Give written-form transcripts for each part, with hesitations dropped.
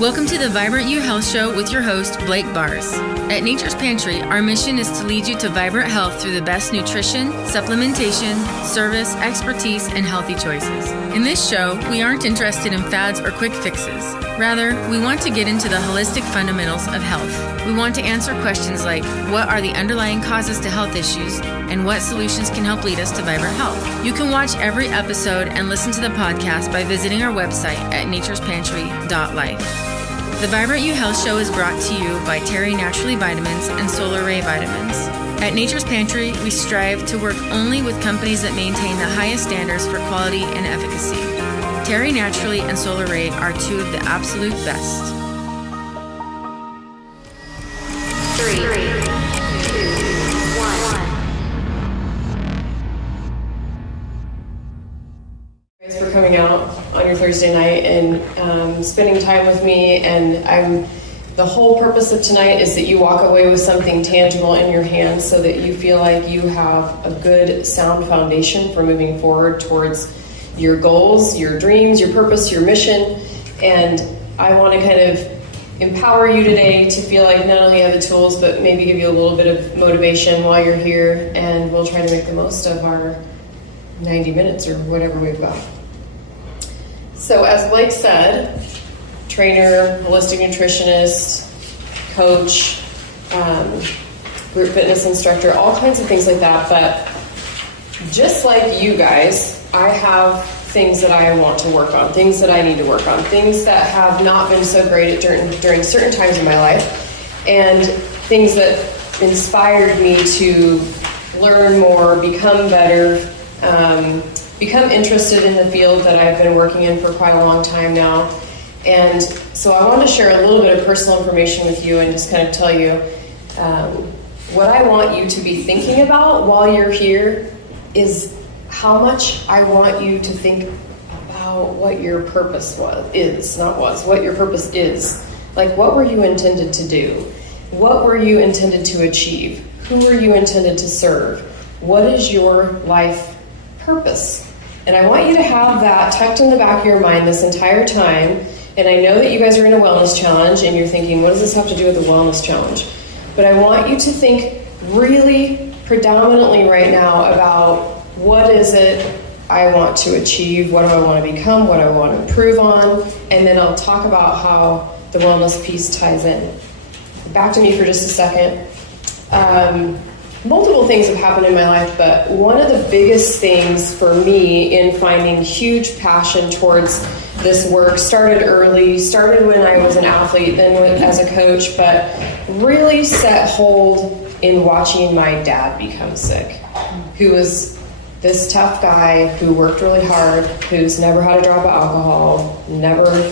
Welcome to the Vibrant You Health Show with your host, Blake Bars. At Nature's Pantry, our mission is to lead you to vibrant health through the best nutrition, supplementation, service, expertise, and healthy choices. In this show, we aren't interested in fads or quick fixes. Rather, we want to get into the holistic fundamentals of health. We want to answer questions like, what are the underlying causes to health issues, and what solutions can help lead us to vibrant health? You can watch every episode and listen to the podcast by visiting our website at naturespantry.life. The Vibrant You Health Show is brought to you by Terry Naturally Vitamins and Solar Ray Vitamins. At Nature's Pantry, we strive to work only with companies that maintain the highest standards for quality and efficacy. Terry Naturally and Solar Ray are two of the absolute best. 3, 2, 1. Thanks for coming out on your Thursday night and spending time with me. And the whole purpose of tonight is that you walk away with something tangible in your hands so that you feel like you have a good, sound foundation for moving forward towards your goals, your dreams, your purpose, your mission. And I want to kind of empower you today to feel like not only have the tools, but maybe give you a little bit of motivation while you're here. And we'll try to make the most of our 90 minutes or whatever we've got. So as Blake said, trainer, holistic nutritionist, coach, group fitness instructor, all kinds of things like that. But just like you guys, I have things that I want to work on, things that I need to work on, things that have not been so great during certain times in my life, and things that inspired me to learn more, become better, become interested in the field that I've been working in for quite a long time now. And so I want to share a little bit of personal information with you and just kind of tell you what I want you to be thinking about while you're here is how much I want you to think about what your purpose what your purpose is. Like, what were you intended to do? What were you intended to achieve? Who were you intended to serve? What is your life purpose? And I want you to have that tucked in the back of your mind this entire time. And I know that you guys are in a wellness challenge and you're thinking, what does this have to do with the wellness challenge? But I want you to think really predominantly right now about what is it I want to achieve, what do I want to become, what I want to improve on, and then I'll talk about how the wellness piece ties in. Back to me for just a second. Multiple things have happened in my life, but one of the biggest things for me in finding huge passion towards this work started when I was an athlete, then as a coach, but really set hold in watching my dad become sick, who was this tough guy who worked really hard, who's never had a drop of alcohol, never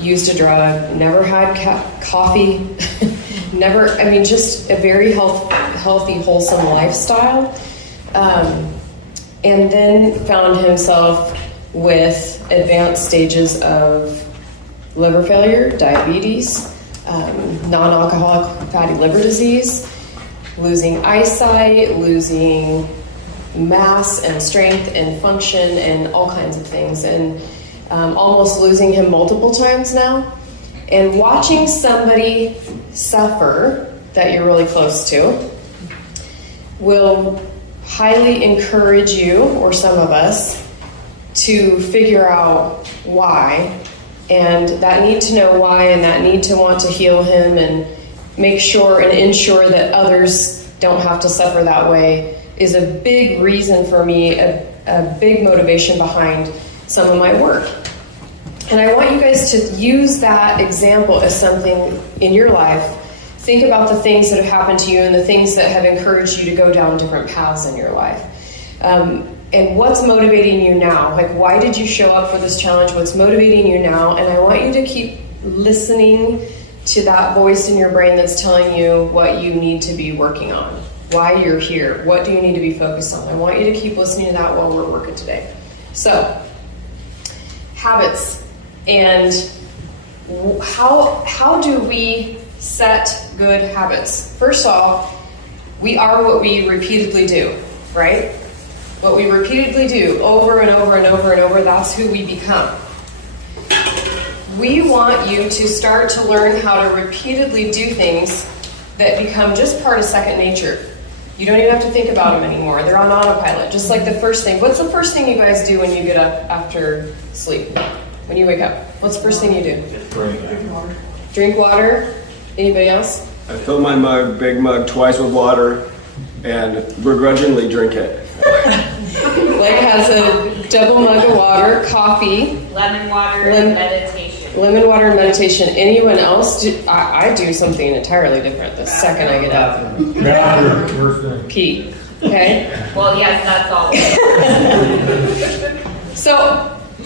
used a drug, never had coffee, just a very healthy, wholesome lifestyle. And then found himself with advanced stages of liver failure, diabetes, non-alcoholic fatty liver disease, losing eyesight, losing mass and strength and function and all kinds of things, and almost losing him multiple times now. And watching somebody suffer that you're really close to will highly encourage you, or some of us, to figure out why, and that need to know why, and that need to want to heal him and make sure and ensure that others don't have to suffer that way is a big reason for me, a big motivation behind some of my work. And I want you guys to use that example as something in your life. Think about the things that have happened to you and the things that have encouraged you to go down different paths in your life. And what's motivating you now? Like, why did you show up for this challenge? What's motivating you now? And I want you to keep listening to that voice in your brain that's telling you what you need to be working on, why you're here, what do you need to be focused on. I want you to keep listening to that while we're working today. So, habits. And how do we set good habits? First off, we are what we repeatedly do, right? What we repeatedly do over and over and over and over, that's who we become. We want you to start to learn how to repeatedly do things that become just part of second nature. You don't even have to think about them anymore. They're on autopilot. Just like the first thing. What's the first thing you guys do when you get up after sleep? When you wake up? What's the first thing you do? Drink water. Drink water? Anybody else? I fill my big mug twice with water and begrudgingly drink it. Blake has a double mug of water, coffee. Lemon water and meditation. Lemon water and meditation. Anyone else? I do something entirely different the second I get up. Pee. Okay? Well, yes, that's all. So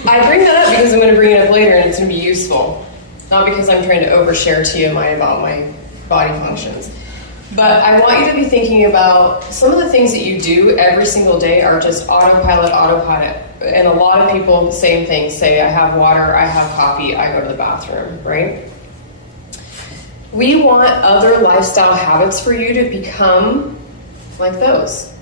I bring that up because I'm going to bring it up later and it's going to be useful. Not because I'm trying to overshare TMI about my body functions. But I want you to be thinking about some of the things that you do every single day are just autopilot. And a lot of people, same thing, say I have water, I have coffee, I go to the bathroom, right? We want other lifestyle habits for you to become like those.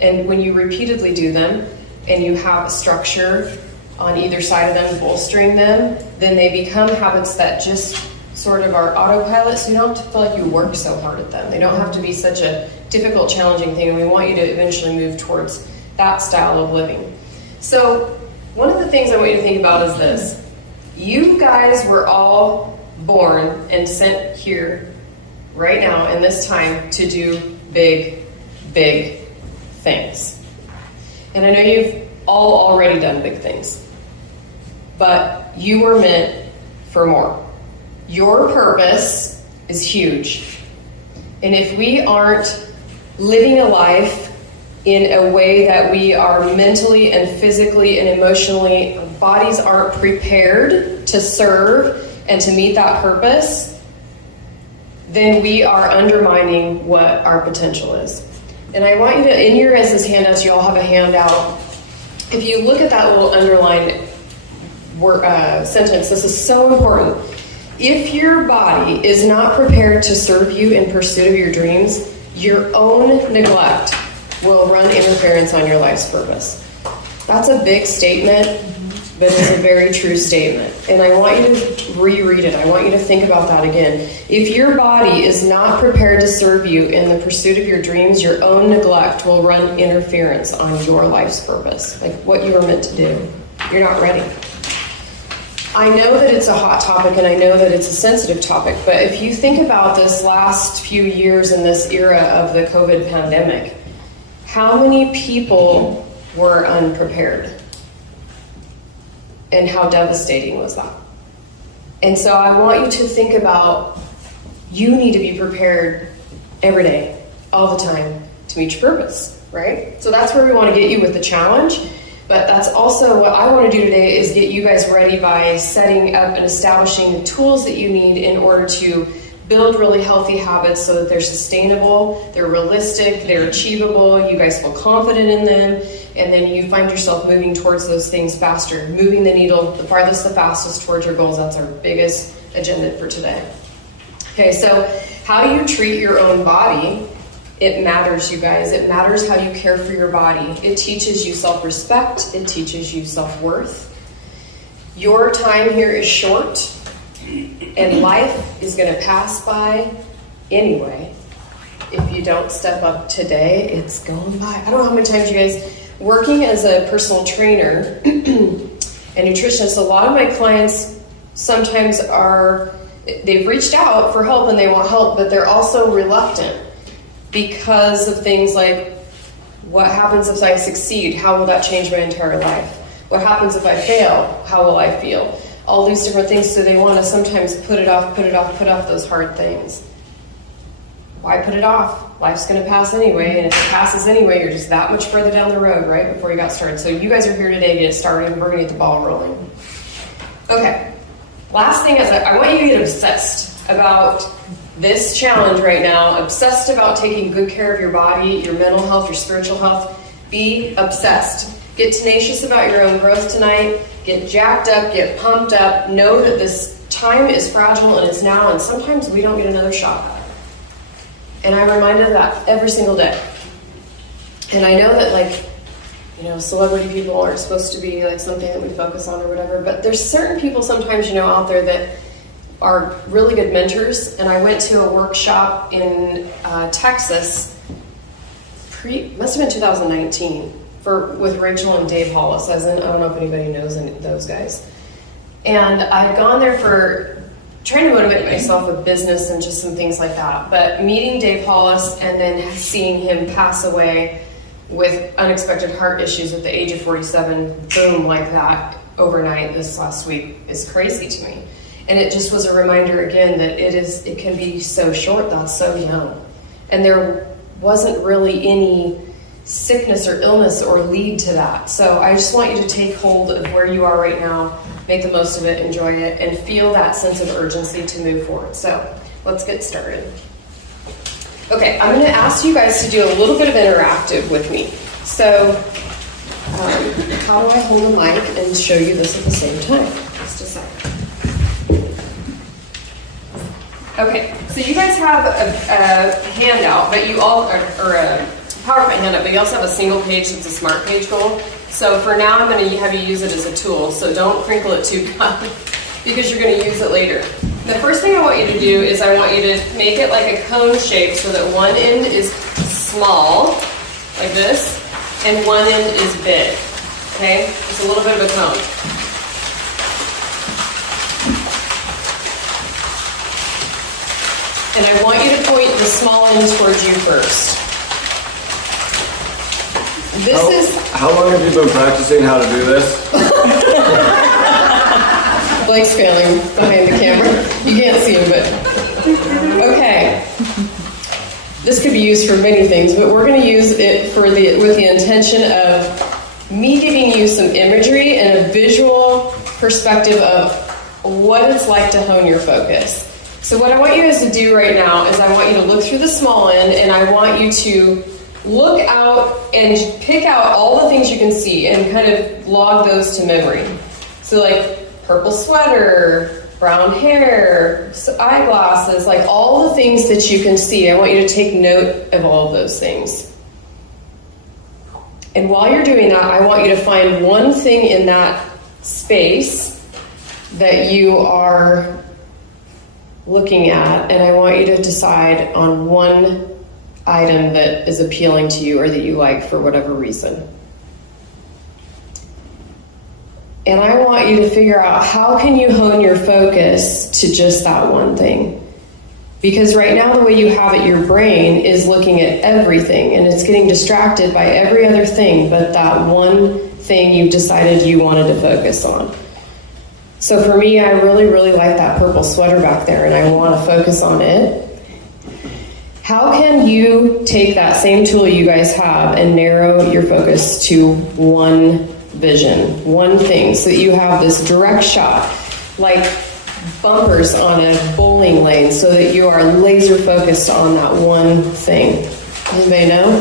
And when you repeatedly do them and you have a structure on either side of them, bolstering them, then they become habits that just sort of are autopilot, so you don't have to feel like you work so hard at them. They don't have to be such a difficult, challenging thing, and we want you to eventually move towards that style of living. So one of the things I want you to think about is this. You guys were all born and sent here right now in this time to do big, big things. And I know you've all already done big things, but you were meant for more. Your purpose is huge. And if we aren't living a life in a way that we are mentally and physically and emotionally, our bodies aren't prepared to serve and to meet that purpose, then we are undermining what our potential is. And I want you to, in your guys' handouts, you all have a handout. If you look at that little underlined sentence, this is so important. If your body is not prepared to serve you in pursuit of your dreams, your own neglect will run interference on your life's purpose. That's a big statement, but it's a very true statement. And I want you to reread it. I want you to think about that again. If your body is not prepared to serve you in the pursuit of your dreams, your own neglect will run interference on your life's purpose, like what you were meant to do. You're not ready. I know that it's a hot topic and I know that it's a sensitive topic, but if you think about this last few years in this era of the COVID pandemic, how many people were unprepared? And how devastating was that? And so I want you to think about, you need to be prepared every day, all the time, to meet your purpose, right? So that's where we want to get you with the challenge. But that's also what I want to do today is get you guys ready by setting up and establishing the tools that you need in order to build really healthy habits so that they're sustainable, they're realistic, they're achievable, you guys feel confident in them, and then you find yourself moving towards those things faster, moving the needle the farthest, the fastest towards your goals. That's our biggest agenda for today. Okay, so how you treat your own body, it matters, you guys. It matters how you care for your body. It teaches you self-respect. It teaches you self-worth. Your time here is short, and life is going to pass by anyway. If you don't step up today, it's going by. I don't know how many times you guys, working as a personal trainer and nutritionist, a lot of my clients sometimes they've reached out for help and they want help, but they're also reluctant because of things like, what happens if I succeed? How will that change my entire life? What happens if I fail? How will I feel? All these different things, so they want to sometimes put off those hard things. Why put it off? Life's going to pass anyway, and if it passes anyway, you're just that much further down the road, right, before you got started. So you guys are here today to get started, and we're going to get the ball rolling. Okay, last thing is I want you to get obsessed about this challenge right now, obsessed about taking good care of your body, your mental health, your spiritual health. Be obsessed. Get tenacious about your own growth tonight. Get jacked up, get pumped up. Know that this time is fragile and it's now, and sometimes we don't get another shot at it. And I'm reminded of that every single day. And I know that, like, celebrity people aren't supposed to be like something that we focus on or whatever, but there's certain people sometimes, out there that are really good mentors. And I went to a workshop in Texas, must have been 2019, with Rachel and Dave Hollis, I don't know if anybody knows those guys. And I had gone there for trying to motivate myself with business and just some things like that. But meeting Dave Hollis and then seeing him pass away with unexpected heart issues at the age of 47, boom, like that, overnight this last week is crazy to me. And it just was a reminder again that it can be so short, that's so young. And there wasn't really any sickness or illness or lead to that. So I just want you to take hold of where you are right now, make the most of it, enjoy it, and feel that sense of urgency to move forward. So let's get started. Okay, I'm going to ask you guys to do a little bit of interactive with me. So how do I hold a mic and show you this at the same time? Just a second. Okay, so you guys have a handout, but you all, or a PowerPoint handout, but you also have a single page that's a smart page goal. So for now, I'm going to have you use it as a tool, so don't crinkle it too bad because you're going to use it later. The first thing I want you to do is I want you to make it like a cone shape so that one end is small, like this, and one end is big, okay? It's a little bit of a cone. And I want you to point the small end towards you first. How long have you been practicing how to do this? Blake's failing behind the camera. You can't see him, but okay. This could be used for many things, but we're going to use it with the intention of me giving you some imagery and a visual perspective of what it's like to hone your focus. So what I want you guys to do right now is I want you to look through the small end, and I want you to look out and pick out all the things you can see and kind of log those to memory. So like purple sweater, brown hair, eyeglasses, like all the things that you can see. I want you to take note of all of those things. And while you're doing that, I want you to find one thing in that space that you are looking at, and I want you to decide on one item that is appealing to you or that you like for whatever reason. And I want you to figure out how can you hone your focus to just that one thing. Because right now the way you have it, your brain is looking at everything and it's getting distracted by every other thing but that one thing you've decided you wanted to focus on. So for me, I really, really like that purple sweater back there and I want to focus on it. How can you take that same tool you guys have and narrow your focus to one vision, one thing, so that you have this direct shot, like bumpers on a bowling lane, so that you are laser focused on that one thing? Anybody know?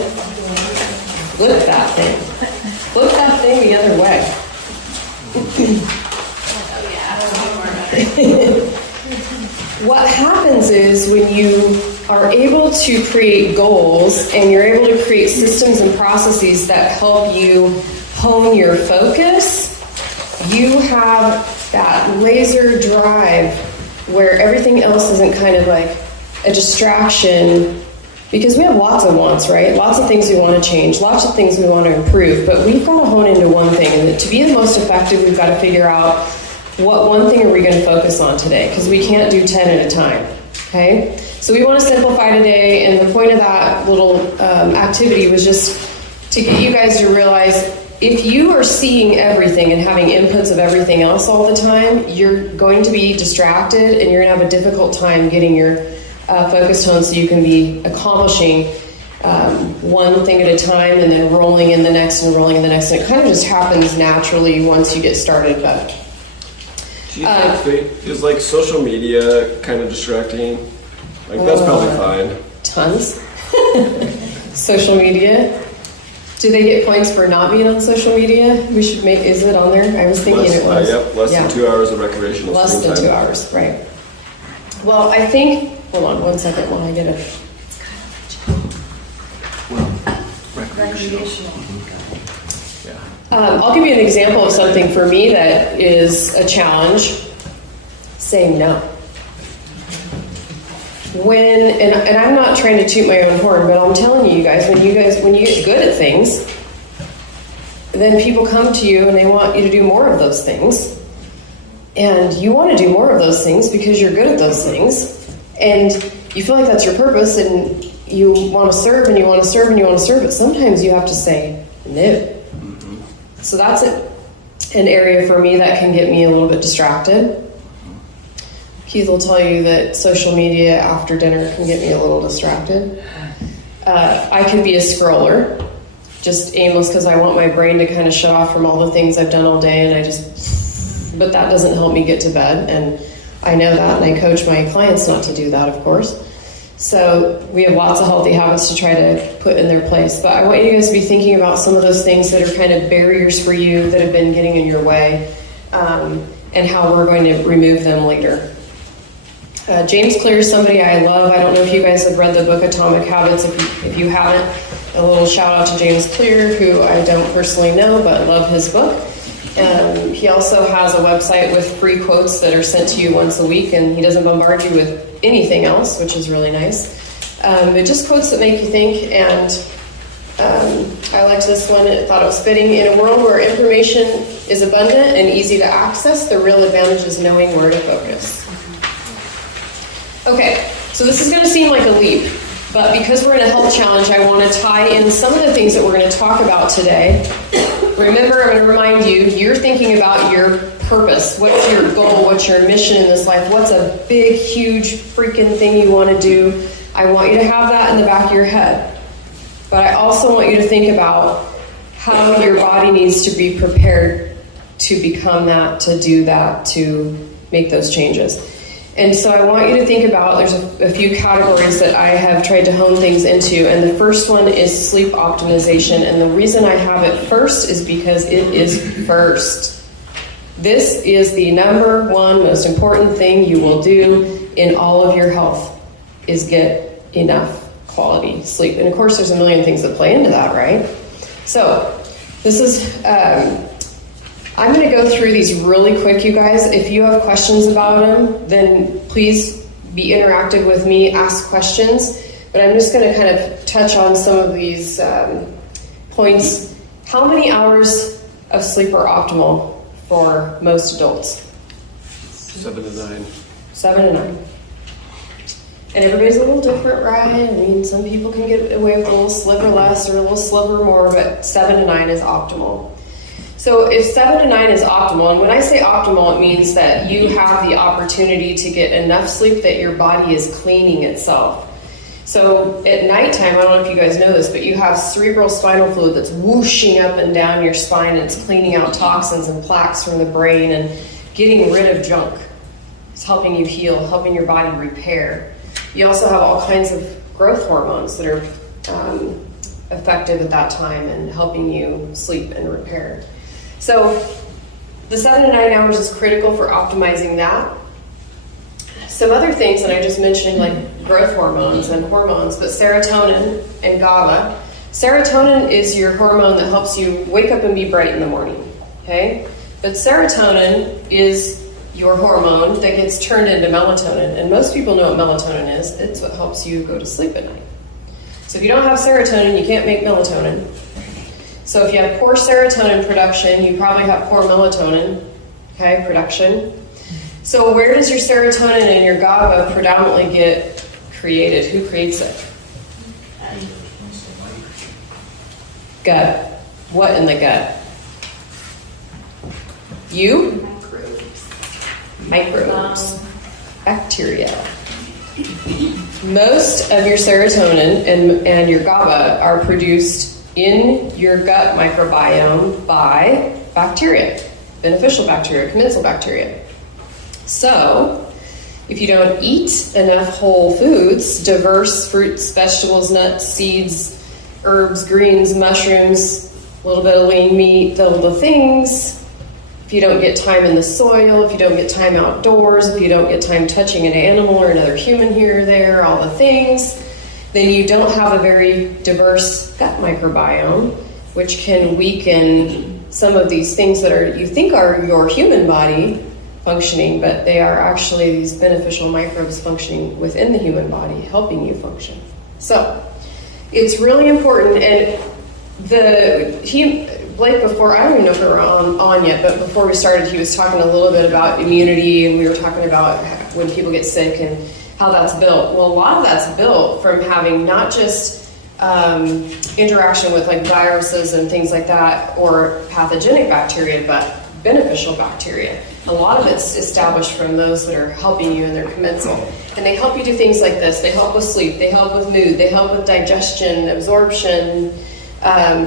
Flip that thing. Flip that thing the other way. What happens is when you are able to create goals and you're able to create systems and processes that help you hone your focus, you have that laser drive where everything else isn't kind of like a distraction, because we have lots of wants, right? Lots of things we want to change, lots of things we want to improve, but we've got to hone into one thing, and to be the most effective, we've got to figure out what one thing are we going to focus on today, because we can't do 10 at a time, okay? So we want to simplify today, and the point of that little activity was just to get you guys to realize if you are seeing everything and having inputs of everything else all the time, you're going to be distracted and you're going to have a difficult time getting your focus home so you can be accomplishing one thing at a time and then rolling in the next and rolling in the next. And it kind of just happens naturally once you get started. But do you think is like social media kind of distracting? Like that's probably fine. Tons. Social media. Do they get points for not being on social media? We should make, is it on there? I was thinking it was. Yep, less than 2 hours of recreational less screen than time. 2 hours, right. Well, I think, hold on 1 second while I get it. Recreational. Yeah. I'll give you an example of something for me that is a challenge. Saying no. And I'm not trying to toot my own horn, but I'm telling you guys, when you get good at things, then people come to you and they want you to do more of those things. And you want to do more of those things because you're good at those things. And you feel like that's your purpose, and you want to serve and you want to serve and you want to serve, but sometimes you have to say no. So that's an area for me that can get me a little bit distracted. Keith will tell you that social media after dinner can get me a little distracted. I can be a scroller, just aimless because I want my brain to kind of shut off from all the things I've done all day, but that doesn't help me get to bed, and I know that, and I coach my clients not to do that, of course. So we have lots of healthy habits to try to put in their place. But I want you guys to be thinking about some of those things that are kind of barriers for you that have been getting in your way, and how we're going to remove them later. James Clear is somebody I love. I don't know if you guys have read the book Atomic Habits. If you haven't, a little shout out to James Clear, who I don't personally know, but love his book. He also has a website with free quotes that are sent to you once a week, and he doesn't bombard you with anything else, which is really nice. But just quotes that make you think, and I liked this one. I thought it was fitting. In a world where information is abundant and easy to access, the real advantage is knowing where to focus. Okay, so this is going to seem like a leap, but because we're in a health challenge, I want to tie in some of the things that we're going to talk about today. Remember, I'm going to remind you, you're thinking about your purpose. What's your goal? What's your mission in this life? What's a big, huge, freaking thing you want to do? I want you to have that in the back of your head. But I also want you to think about how your body needs to be prepared to become that, to do that, to make those changes. And so I want you to think about, there's a few categories that I have tried to hone things into, and the first one is sleep optimization. And the reason I have it first is because it is first. This is the number one most important thing you will do in all of your health, is get enough quality sleep. And of course, there's a million things that play into that, right? So this is... I'm going to go through these really quick, you guys. If you have questions about them, then please be interactive with me, ask questions. But I'm just going to kind of touch on some of these points. How many hours of sleep are optimal for most adults? 7 to 9. 7 to 9. And everybody's a little different, right? I mean, some people can get away with a little sliver less or a little sliver more, but 7 to 9 is optimal. So if 7 to 9 is optimal, and when I say optimal, it means that you have the opportunity to get enough sleep that your body is cleaning itself. So at nighttime, I don't know if you guys know this, but you have cerebral spinal fluid that's whooshing up and down your spine, and it's cleaning out toxins and plaques from the brain and getting rid of junk. It's helping you heal, helping your body repair. You also have all kinds of growth hormones that are effective at that time and helping you sleep and repair. So the 7 to 9 hours is critical for optimizing that. Some other things that I just mentioned, like growth hormones and hormones, but serotonin and GABA. Serotonin is your hormone that helps you wake up and be bright in the morning, okay? But serotonin is your hormone that gets turned into melatonin, and most people know what melatonin is. It's what helps you go to sleep at night. So if you don't have serotonin, you can't make melatonin. So if you have poor serotonin production, you probably have poor melatonin, okay, production. So where does your serotonin and your GABA predominantly get created? Who creates it? Gut. What in the gut? You? Microbes. Bacteria. Most of your serotonin and your GABA are produced in your gut microbiome by bacteria, beneficial bacteria, commensal bacteria. So, if you don't eat enough whole foods, diverse fruits, vegetables, nuts, seeds, herbs, greens, mushrooms, a little bit of lean meat, the things, if you don't get time in the soil, if you don't get time outdoors, if you don't get time touching an animal or another human here or there, all the things, then you don't have a very diverse gut microbiome, which can weaken some of these things that you think are your human body functioning, but they are actually these beneficial microbes functioning within the human body, helping you function. So it's really important. And Blake, before, I don't even know if we were on yet, but before we started, he was talking a little bit about immunity, and we were talking about when people get sick and how that's built. Well, a lot of that's built from having not just interaction with like viruses and things like that, or pathogenic bacteria, but beneficial bacteria. A lot of it's established from those that are helping you in their commensal. And they help you do things like this. They help with sleep, they help with mood, they help with digestion, absorption,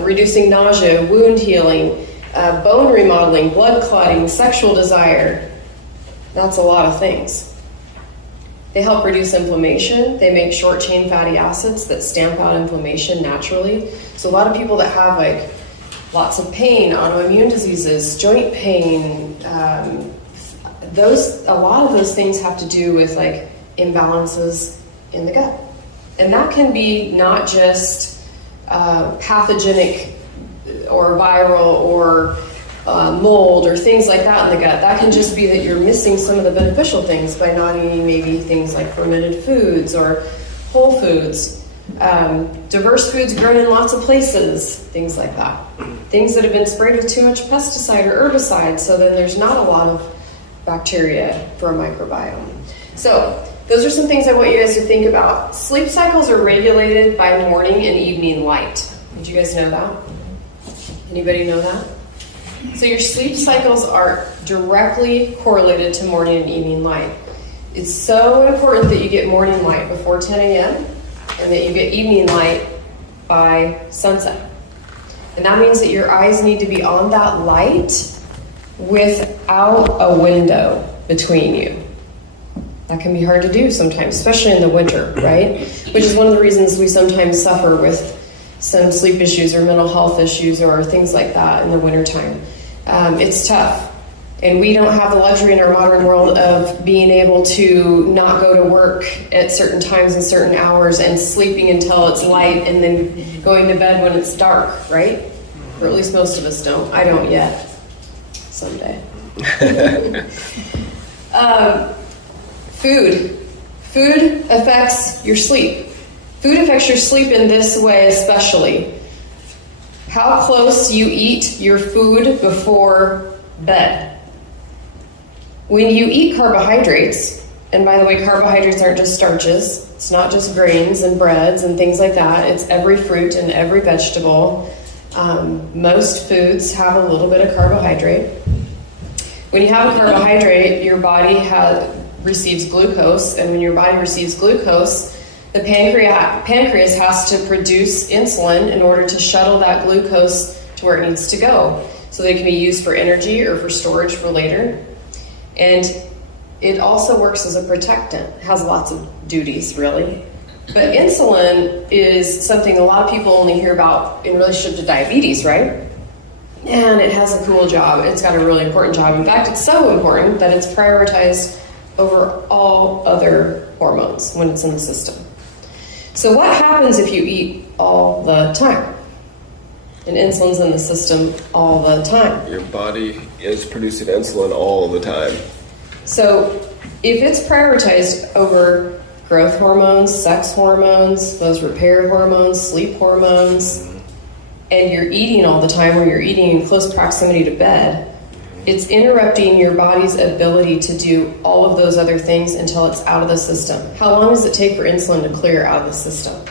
reducing nausea, wound healing, bone remodeling, blood clotting, sexual desire. That's a lot of things. They help reduce inflammation. They make short-chain fatty acids that stamp out inflammation naturally. So a lot of people that have like lots of pain, autoimmune diseases, joint pain, a lot of those things have to do with like imbalances in the gut. And that can be not just pathogenic or viral or mold or things like that in the gut. That can just be that you're missing some of the beneficial things by not eating maybe things like fermented foods or whole foods, diverse foods grown in lots of places, things like that. Things that have been sprayed with too much pesticide or herbicide, so then there's not a lot of bacteria for a microbiome. So those are some things I want you guys to think about. Sleep cycles are regulated by morning and evening light. Did you guys know that? Anybody know that? So your sleep cycles are directly correlated to morning and evening light. It's so important that you get morning light before 10 a.m. and that you get evening light by sunset. And that means that your eyes need to be on that light without a window between you. That can be hard to do sometimes, especially in the winter, right? Which is one of the reasons we sometimes suffer with some sleep issues or mental health issues or things like that in the wintertime. It's tough. And we don't have the luxury in our modern world of being able to not go to work at certain times and certain hours and sleeping until it's light and then going to bed when it's dark, right? Or at least most of us don't. I don't yet. Someday. Food. Food affects your sleep. Food affects your sleep in this way especially. How close you eat your food before bed. When you eat carbohydrates, and by the way, carbohydrates aren't just starches, it's not just grains and breads and things like that, it's every fruit and every vegetable. Most foods have a little bit of carbohydrate. When you have a carbohydrate, your body receives glucose, and when your body receives glucose, the pancreas has to produce insulin in order to shuttle that glucose to where it needs to go, so that it can be used for energy or for storage for later. And it also works as a protectant. It has lots of duties, really. But insulin is something a lot of people only hear about in relationship to diabetes, right? And it has a cool job. It's got a really important job. In fact, it's so important that it's prioritized over all other hormones when it's in the system. So what happens if you eat all the time? And insulin's in the system all the time. Your body is producing insulin all the time. So if it's prioritized over growth hormones, sex hormones, those repair hormones, sleep hormones, and you're eating all the time or you're eating in close proximity to bed, it's interrupting your body's ability to do all of those other things until it's out of the system. How long does it take for insulin to clear out of the system?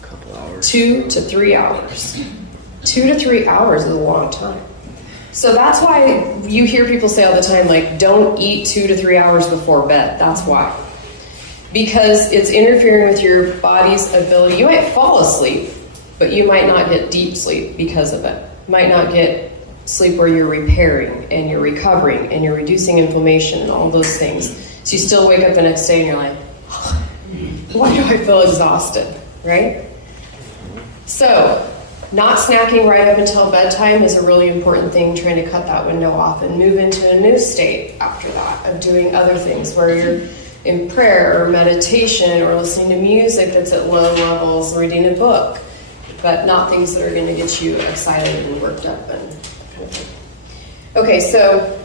A couple hours. 2 to 3 hours. 2 to 3 hours is a long time. So that's why you hear people say all the time, like, don't eat 2 to 3 hours before bed. That's why. Because it's interfering with your body's ability. You might fall asleep, but you might not get deep sleep because of it. You might not get sleep where you're repairing and you're recovering and you're reducing inflammation and all those things. So you still wake up the next day and you're like, why do I feel exhausted, right? So not snacking right up until bedtime is a really important thing, trying to cut that window off and move into a new state after that of doing other things where you're in prayer or meditation or listening to music that's at low levels, reading a book, but not things that are going to get you excited and worked up and Okay, so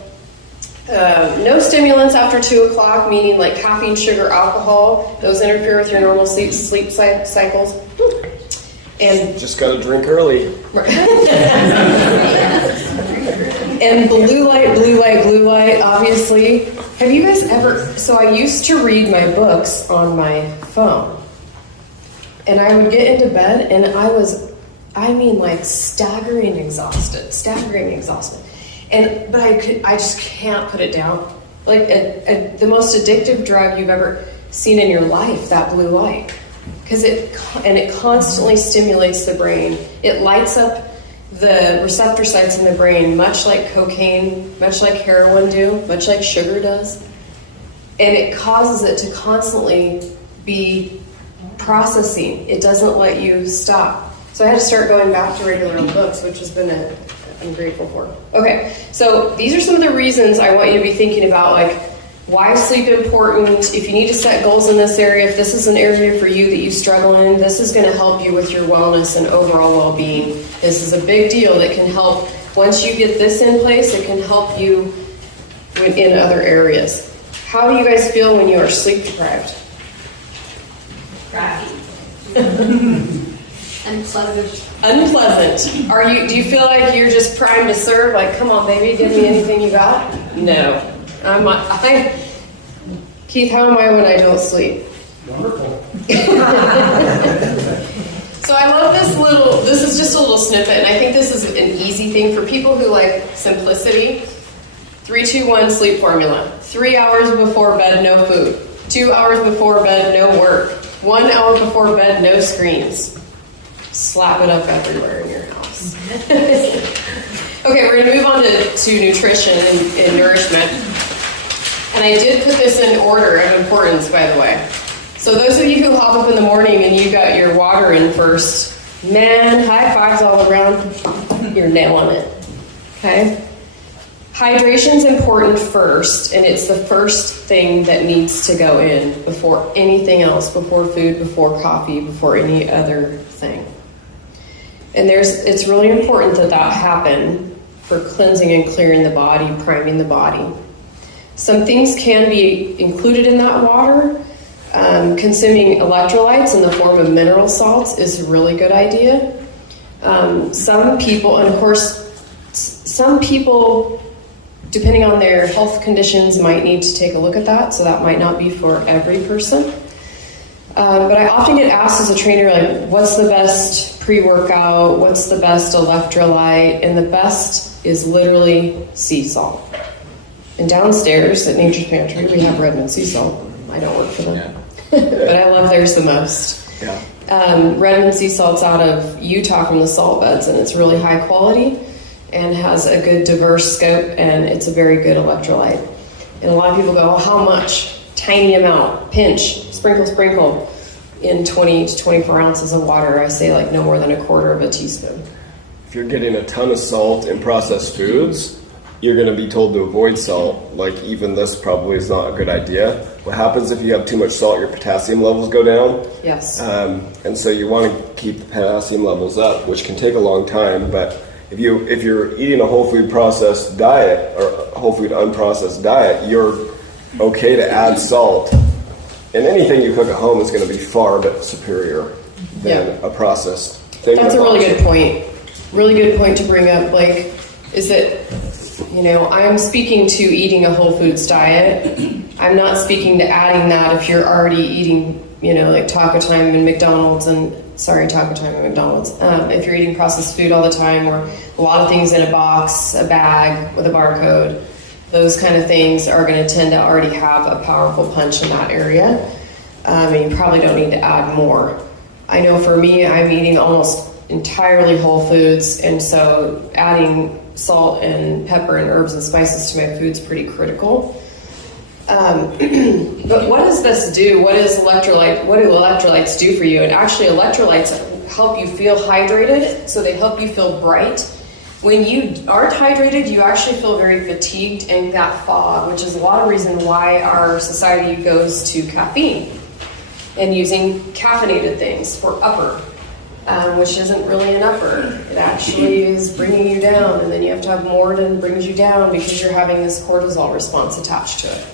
no stimulants after 2 o'clock, meaning like caffeine, sugar, alcohol. Those interfere with your normal sleep cycles. And Just got to drink early. and blue light, obviously. Have you guys ever, so I used to read my books on my phone. And I would get into bed and like staggering exhausted. But I just can't put it down. Like the most addictive drug you've ever seen in your life, that blue light. Because it constantly stimulates the brain. It lights up the receptor sites in the brain, much like cocaine, much like heroin do, much like sugar does. And it causes it to constantly be processing. It doesn't let you stop. So I had to start going back to regular old books, which has been I'm grateful for. Okay, so these are some of the reasons I want you to be thinking about, like, why is sleep important? If you need to set goals in this area, if this is an area for you that you struggle in, this is going to help you with your wellness and overall well-being. This is a big deal that can help. Once you get this in place, it can help you in other areas. How do you guys feel when you are sleep deprived? Crappy. Unpleasant. Do you feel like you're just primed to serve? Like, come on, baby, give me anything you got? No. Keith, how am I when I don't sleep? Wonderful. So I love this is just a little snippet, and I think this is an easy thing for people who like simplicity. 3-2-1 sleep formula. 3 hours before bed, no food. 2 hours before bed, no work. 1 hour before bed, no screens. Slap it up everywhere in your house. Okay, we're going to move on to nutrition and nourishment. And I did put this in order of importance, by the way. So those of you who hop up in the morning and you got your water in first, man, high fives all around. You're nailing it. Okay? Hydration's important first, and it's the first thing that needs to go in before anything else, before food, before coffee, before any other thing. And it's really important that happen for cleansing and clearing the body, priming the body. Some things can be included in that water. Consuming electrolytes in the form of mineral salts is a really good idea. Some people, and of course, some people, depending on their health conditions, might need to take a look at that, so that might not be for every person. But I often get asked as a trainer, like, what's the best pre-workout? What's the best electrolyte? And the best is literally sea salt. And downstairs at Nature's Pantry, we have Redmond sea salt. I don't work for them, but I love theirs the most. Yeah. Redmond sea salt's out of Utah from the salt beds, and it's really high quality and has a good diverse scope, and it's a very good electrolyte. And a lot of people go, oh, how much? Tiny amount, pinch, sprinkle in 20 to 24 ounces of water. I say like no more than 1/4 teaspoon. If you're getting a ton of salt in processed foods, you're going to be told to avoid salt. Like, even this probably is not a good idea. What happens if you have too much salt? Your potassium levels go down. Yes. And so you want to keep the potassium levels up, which can take a long time. But if you're eating a whole food processed diet or a whole food unprocessed diet, you're okay to add salt. And anything you cook at home is going to be far bit superior than a processed thing. That's a really good point. Really good point to bring up, Blake, is that, I'm speaking to eating a whole foods diet. I'm not speaking to adding that if you're already eating, like Taco Time and McDonald's if you're eating processed food all the time, or a lot of things in a box, a bag with a barcode, those kind of things are going to tend to already have a powerful punch in that area. And you probably don't need to add more. I know for me, I'm eating almost entirely whole foods, and so adding salt and pepper and herbs and spices to my food is pretty critical. But what does this do? What do electrolytes do for you? And actually, electrolytes help you feel hydrated, so they help you feel bright. When you aren't hydrated, you actually feel very fatigued and got fog, which is a lot of reason why our society goes to caffeine and using caffeinated things for upper. which isn't really an upper. It actually is bringing you down, and then you have to have more than brings you down because you're having this cortisol response attached to it.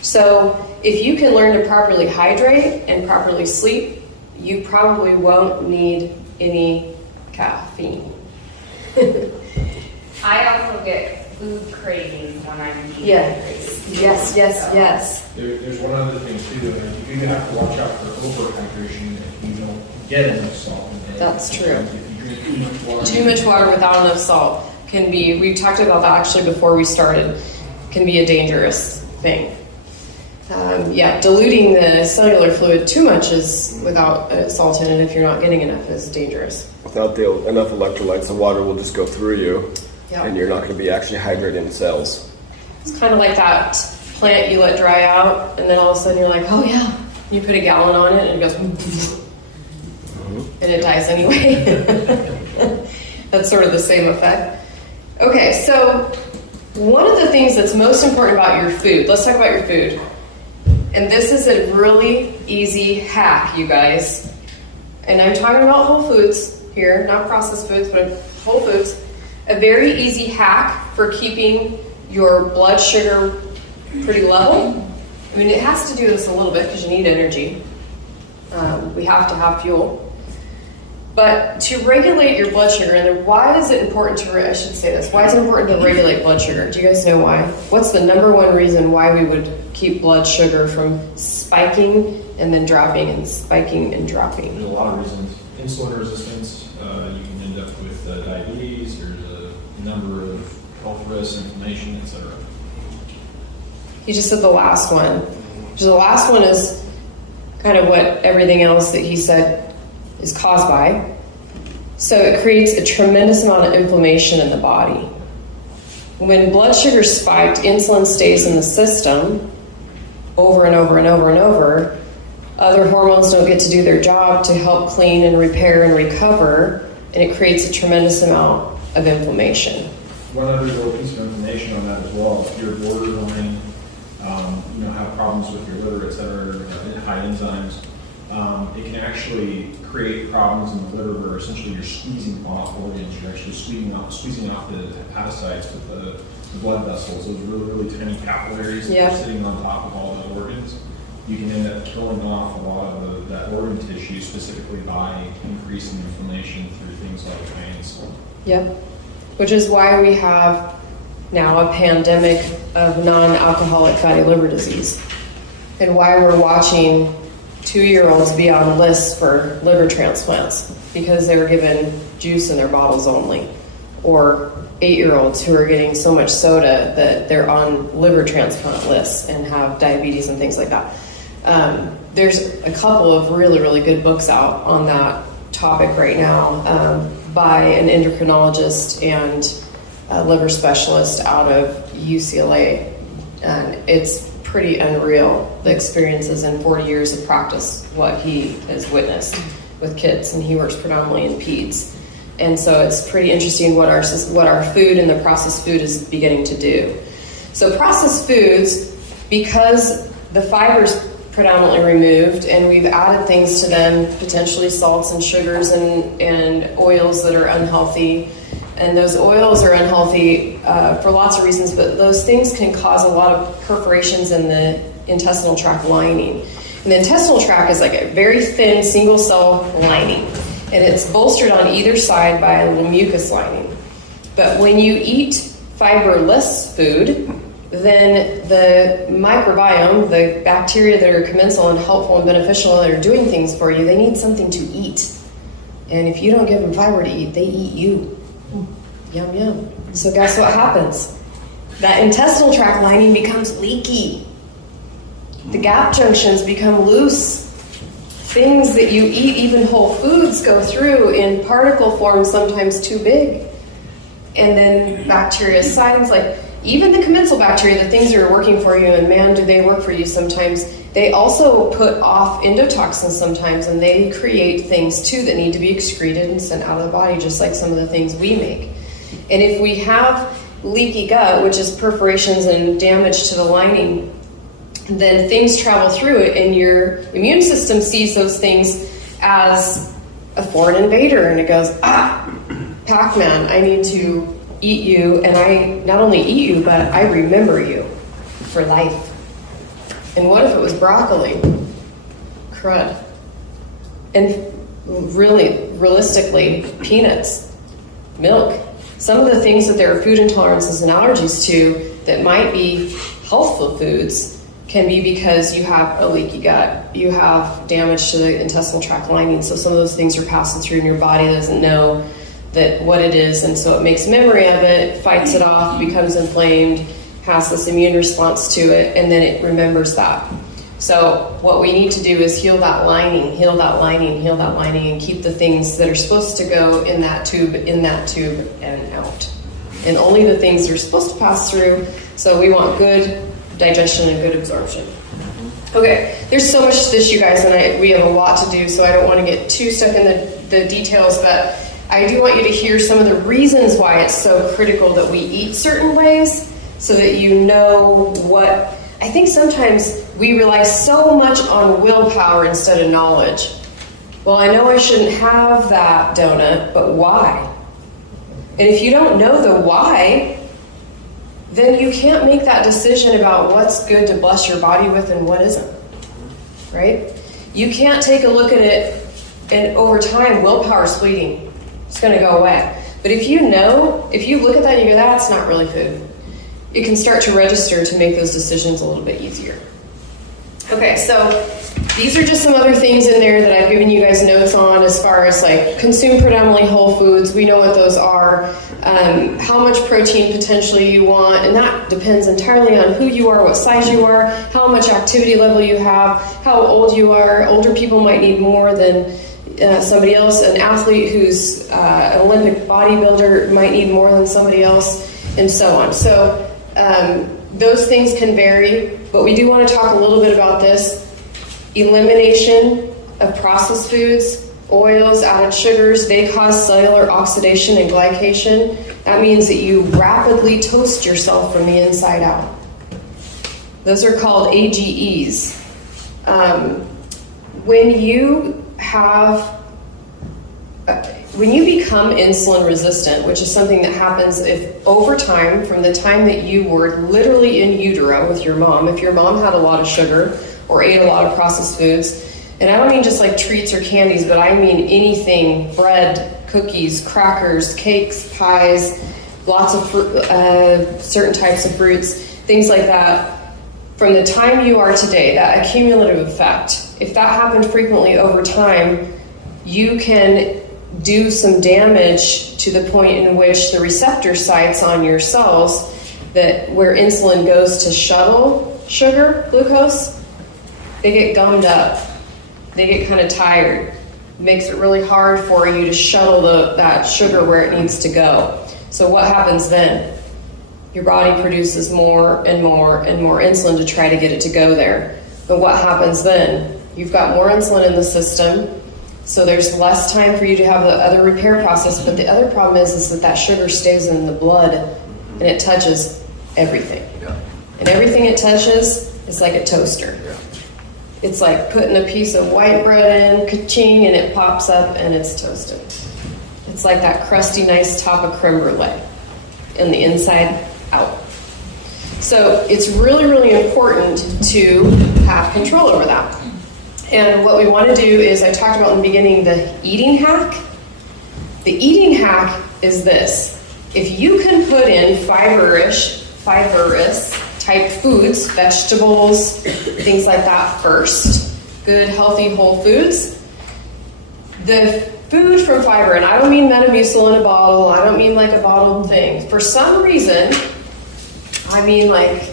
So if you can learn to properly hydrate and properly sleep, you probably won't need any caffeine. I also get food cravings when I'm dehydrated. Yes. There's one other thing too, and you do have to watch out for overhydration if you don't get enough salt in the day. That's true. If you drink too much water. Too much water without enough salt can be, we talked about that actually before we started, can be a dangerous thing. Diluting the cellular fluid too much is without salt in it, if you're not getting enough, is dangerous. Without enough electrolytes, the water will just go through you, Yeah. and you're not going to be actually hydrating the cells. It's kind of like that plant you let dry out, and then all of a sudden you're like, oh yeah, you put a gallon on it, and it goes, and it dies anyway. That's sort of the same effect. Okay, so one of the things that's most important about your food, let's talk about your food. And this is a really easy hack, you guys. And I'm talking about whole foods here, not processed foods, but whole foods. A very easy hack for keeping your blood sugar pretty level. I mean, it has to do this a little bit because you need energy. We have to have fuel. But to regulate your blood sugar, and why is it important I should say this, why is it important to regulate blood sugar? Do you guys know why? What's the number one reason why we would keep blood sugar from spiking and then dropping and spiking and dropping? There's a lot of reasons. Insulin resistance, you can end up with diabetes, there's a number of health risks, inflammation, etc. He just said the last one. So the last one is kind of what everything else that he said is caused by. So it creates a tremendous amount of inflammation in the body. When blood sugar spiked, insulin stays in the system over and over and over and over. Other hormones don't get to do their job to help clean and repair and recover, and it creates a tremendous amount of inflammation. One other little piece of information on that as well, if you're borderline, have problems with your liver, etc., high enzymes, it can actually create problems in the liver where essentially you're squeezing off organs. You're actually squeezing off the hepatocytes with the blood vessels, those really tiny capillaries that are sitting on top of all those organs. You can end up killing off a lot of that organ tissue specifically by increasing inflammation through things like high insulin. Yep. Which is why we have now a pandemic of non-alcoholic fatty liver disease, and why we're watching 2-year-olds be on lists for liver transplants because they were given juice in their bottles only, or 8-year-olds who are getting so much soda that they're on liver transplant lists and have diabetes and things like that. There's a couple of really good books out on that topic right now by an endocrinologist and a liver specialist out of UCLA, and it's pretty unreal, the experiences in 40 years of practice, what he has witnessed with kids, and he works predominantly in peds. And so it's pretty interesting what our food and the processed food is beginning to do. So processed foods, because the fiber's predominantly removed and we've added things to them, potentially salts and sugars and oils that are unhealthy, and those oils are unhealthy for lots of reasons, but those things can cause a lot of perforations in the intestinal tract lining. And the intestinal tract is like a very thin single cell lining, and it's bolstered on either side by a little mucus lining. But when you eat fiberless food, then the microbiome, the bacteria that are commensal and helpful and beneficial and that are doing things for you, they need something to eat. And if you don't give them fiber to eat, they eat you. Yum, yum. So guess what happens? That intestinal tract lining becomes leaky. The gap junctions become loose. Things that you eat, even whole foods, go through in particle form, sometimes too big. And then bactericides, like even the commensal bacteria, the things that are working for you, and man, do they work for you sometimes, they also put off endotoxins sometimes, and they create things too that need to be excreted and sent out of the body, just like some of the things we make. And if we have leaky gut, which is perforations and damage to the lining, then things travel through it, and your immune system sees those things as a foreign invader and it goes, Pac-Man, I need to eat you, and I not only eat you, but I remember you for life. And what if it was broccoli? Crud. And really, realistically, peanuts, milk. Some of the things that there are food intolerances and allergies to that might be healthful foods can be because you have a leaky gut, you have damage to the intestinal tract lining, so some of those things are passing through and your body doesn't know that what it is, and so it makes memory of it, fights it off, becomes inflamed, has this immune response to it, and then it remembers that. So what we need to do is heal that lining, heal that lining, heal that lining, and keep the things that are supposed to go in that tube, and out. And only the things that are supposed to pass through, so we want good digestion and good absorption. Okay, there's so much to this, you guys, and we have a lot to do, so I don't want to get too stuck in the details, but I do want you to hear some of the reasons why it's so critical that we eat certain ways so that you know what. I think sometimes we rely so much on willpower instead of knowledge. Well, I know I shouldn't have that donut, but why? And if you don't know the why, then you can't make that decision about what's good to bless your body with and what isn't, right? You can't take a look at it and over time, willpower is fleeting. It's going to go away. But if you know, if you look at that and you go, that's not really food, it can start to register to make those decisions a little bit easier. Okay, so these are just some other things in there that I've given you guys notes on as far as like consume predominantly whole foods. We know what those are, how much protein potentially you want, and that depends entirely on who you are, what size you are, how much activity level you have, how old you are. Older people might need more than somebody else. An athlete who's an Olympic bodybuilder might need more than somebody else, and so on. So those things can vary, but we do want to talk a little bit about this. Elimination of processed foods, oils, added sugars, they cause cellular oxidation and glycation. That means that you rapidly toast yourself from the inside out. Those are called AGEs. When you become insulin resistant, which is something that happens if over time, from the time that you were literally in utero with your mom, if your mom had a lot of sugar or ate a lot of processed foods, and I don't mean just like treats or candies, but I mean anything, bread, cookies, crackers, cakes, pies, lots of certain types of fruits, things like that. From the time you are today, that accumulative effect, if that happened frequently over time, you can do some damage to the point in which the receptor sites on your cells that where insulin goes to shuttle sugar, glucose, they get gummed up. They get kind of tired. It makes it really hard for you to shuttle that sugar where it needs to go. So what happens then? Your body produces more and more and more insulin to try to get it to go there. But what happens then? You've got more insulin in the system, so there's less time for you to have the other repair process. But the other problem is that sugar stays in the blood and it touches everything. Yeah. And everything it touches is like a toaster. Yeah. It's like putting a piece of white bread in, ka-ching, and it pops up and it's toasted. It's like that crusty, nice top of creme brulee in the inside out. So it's really, really important to have control over that. And what we want to do is, I talked about in the beginning, the eating hack. The eating hack is this. If you can put in fibrous type foods, vegetables, things like that first, good, healthy, whole foods, the food from fiber, and I don't mean Metamucil in a bottle, I don't mean like a bottled thing. For some reason, I mean like,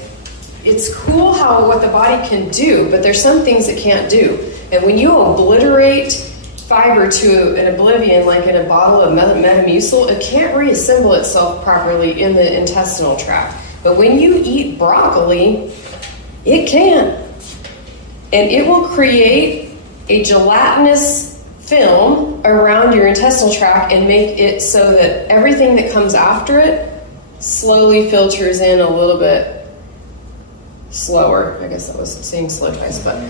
it's cool what the body can do, but there's some things it can't do. And when you obliterate fiber to an oblivion, like in a bottle of Metamucil, it can't reassemble itself properly in the intestinal tract. But when you eat broccoli, it can. And it will create a gelatinous film around your intestinal tract and make it so that everything that comes after it slowly filters in a little bit slower. I guess I was saying slow twice, but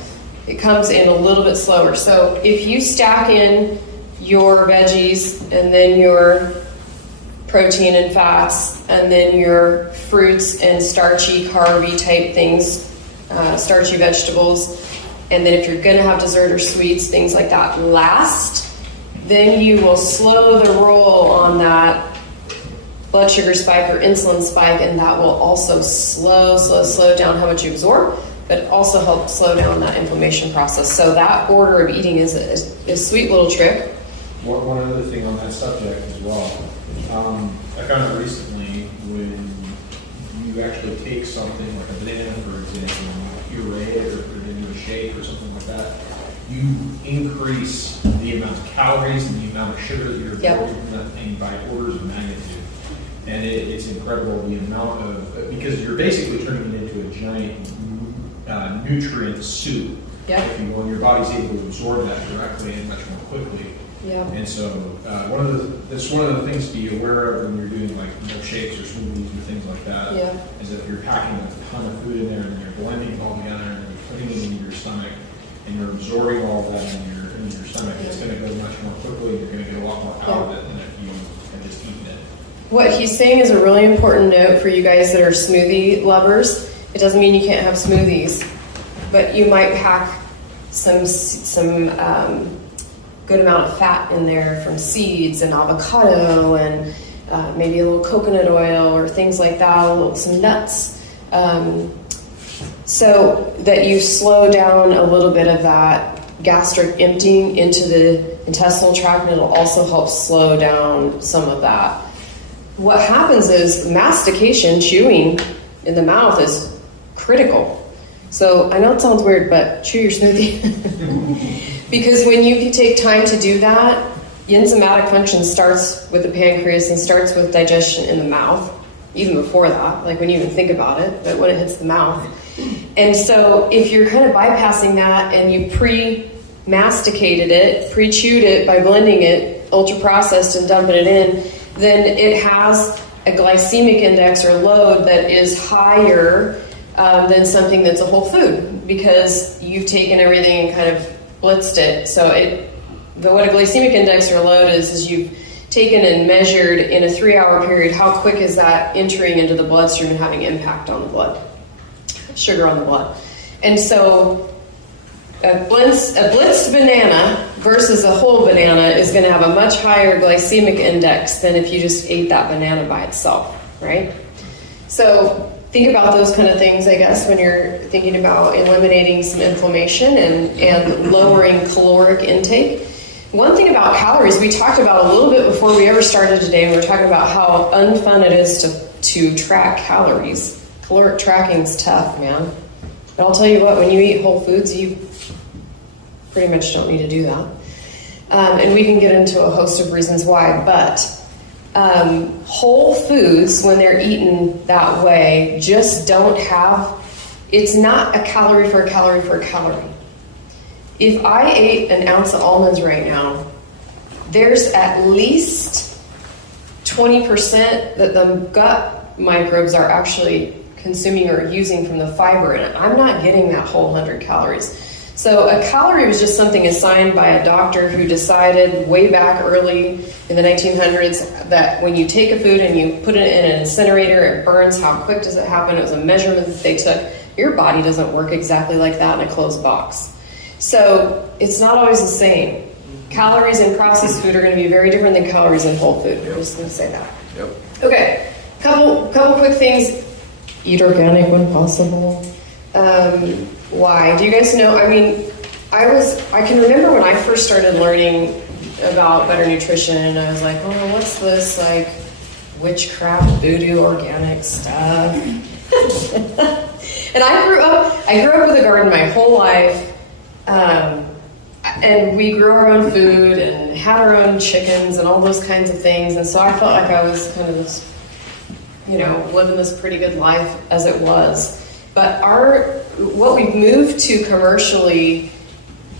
it comes in a little bit slower. So if you stack in your veggies, and then your protein and fats, and then your fruits and starchy, carby type things, starchy vegetables. And then if you're gonna have dessert or sweets, things like that last, then you will slow the roll on that blood sugar spike or insulin spike, and that will also slow down how much you absorb, but also help slow down that inflammation process. So that order of eating is a sweet little trick. One other thing on that subject as well. I found out recently when you actually take something like a banana, for example, and you puree it or put it into a shake or something like that, you increase the amount of calories and the amount of sugar that you're absorbing from that thing by orders of magnitude. And it's incredible the amount of, because you're basically turning it into a giant nutrient soup. Yep. If you will, and your body's able to absorb that directly and much more quickly. Yeah. And so that's one of the things to be aware of when you're doing like milkshakes or smoothies or things like that. Yeah. Is that if you're packing a ton of food in there and you're blending it all together and you're putting it into your stomach and you're absorbing all of that in your stomach, it's going to go much more quickly. You're going to get a lot more out of it than if you had just eaten it. What he's saying is a really important note for you guys that are smoothie lovers. It doesn't mean you can't have smoothies, but you might pack some good amount of fat in there from seeds and avocado and maybe a little coconut oil or things like that, some nuts, so that you slow down a little bit of that gastric emptying into the intestinal tract, and it'll also help slow down some of that. What happens is mastication, chewing in the mouth is critical. So I know it sounds weird, but chew your smoothie. Because when you take time to do that, the enzymatic function starts with the pancreas and starts with digestion in the mouth, even before that, like when you even think about it, but when it hits the mouth. And so if you're kind of bypassing that and you pre-masticated it, pre-chewed it by blending it, ultra-processed and dumping it in, then it has a glycemic index or load that is higher than something that's a whole food, because you've taken everything and kind of blitzed it. So what a glycemic index or load is you've taken and measured in a 3-hour period how quick is that entering into the bloodstream and having impact on the blood, sugar on the blood. And so a blitzed banana versus a whole banana is going to have a much higher glycemic index than if you just ate that banana by itself, right? So think about those kind of things, I guess, when you're thinking about eliminating some inflammation and lowering caloric intake. One thing about calories, we talked about a little bit before we ever started today, and we were talking about how unfun it is to track calories. Caloric tracking is tough, man. But I'll tell you what, when you eat whole foods, you pretty much don't need to do that. And we can get into a host of reasons why, but whole foods, when they're eaten that way, just don't have, it's not a calorie for a calorie for a calorie. If I ate an ounce of almonds right now, there's at least 20% that the gut microbes are actually consuming or using from the fiber in it. I'm not getting that whole 100 calories. So a calorie was just something assigned by a doctor who decided way back early in the 1900s that when you take a food and you put it in an incinerator, it burns. How quick does it happen? It was a measurement that they took. Your body doesn't work exactly like that in a closed box. So it's not always the same. Calories in processed food are going to be very different than calories in whole food. I'm just going to say that. Yep. Okay, couple quick things. Eat organic when possible. Why? Do you guys know? I mean, I can remember when I first started learning about better nutrition, and I was like, oh, what's this like witchcraft, voodoo, organic stuff? And I grew up with a garden my whole life. And we grew our own food and had our own chickens and all those kinds of things. And so I felt like I was kind of this, living this pretty good life as it was. But what we've moved to commercially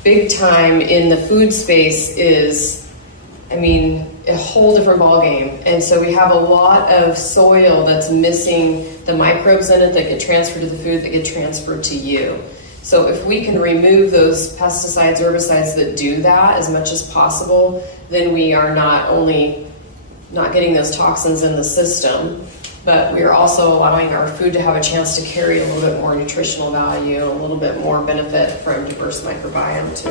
big time in the food space is, a whole different ballgame. And so we have a lot of soil that's missing the microbes in it that get transferred to the food that get transferred to you. So if we can remove those pesticides, herbicides that do that as much as possible, then we are not only not getting those toxins in the system, but we are also allowing our food to have a chance to carry a little bit more nutritional value, a little bit more benefit from diverse microbiome too.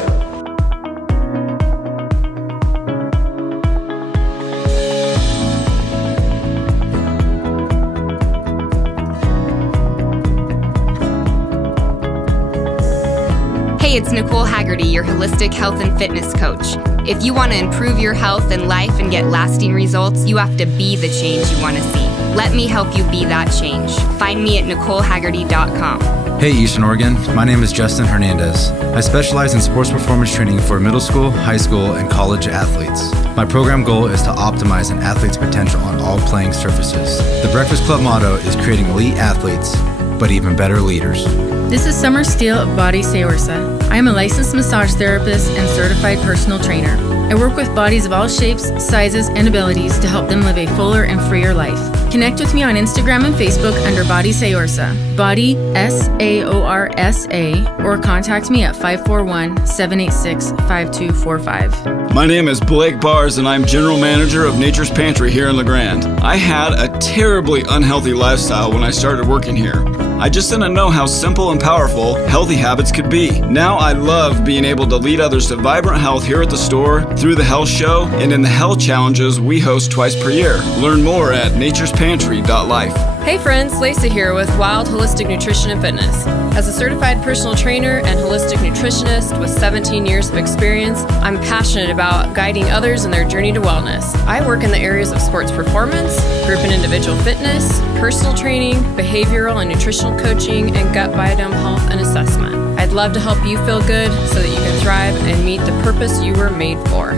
Hey, it's Nicole Haggerty, your holistic health and fitness coach. If you want to improve your health and life and get lasting results, you have to be the change you want to see. Let me help you be that change. Find me at NicoleHaggerty.com. Hey, Eastern Oregon. My name is Justin Hernandez. I specialize in sports performance training for middle school, high school, and college athletes. My program goal is to optimize an athlete's potential on all playing surfaces. The Breakfast Club motto is creating elite athletes, but even better leaders. This is Summer Steele of Body Say Ursa. I am a licensed massage therapist and certified personal trainer. I work with bodies of all shapes, sizes, and abilities to help them live a fuller and freer life. Connect with me on Instagram and Facebook under Body Say Ursa, Body SAORSA, or contact me at 541-786-5245. My name is Blake Bars, and I'm General Manager of Nature's Pantry here in La Grande. I had a terribly unhealthy lifestyle when I started working here. I just didn't know how simple and powerful healthy habits could be. Now I love being able to lead others to vibrant health here at the store, through the health show, and in the health challenges we host twice per year. Learn more at naturespantry.life. Hey friends, Lasa here with Wild Holistic Nutrition and Fitness. As a certified personal trainer and holistic nutritionist with 17 years of experience, I'm passionate about guiding others in their journey to wellness. I work in the areas of sports performance, group and individual fitness, personal training, behavioral and nutritional coaching, and gut biodome health and assessment. I'd love to help you feel good so that you can thrive and meet the purpose you were made for.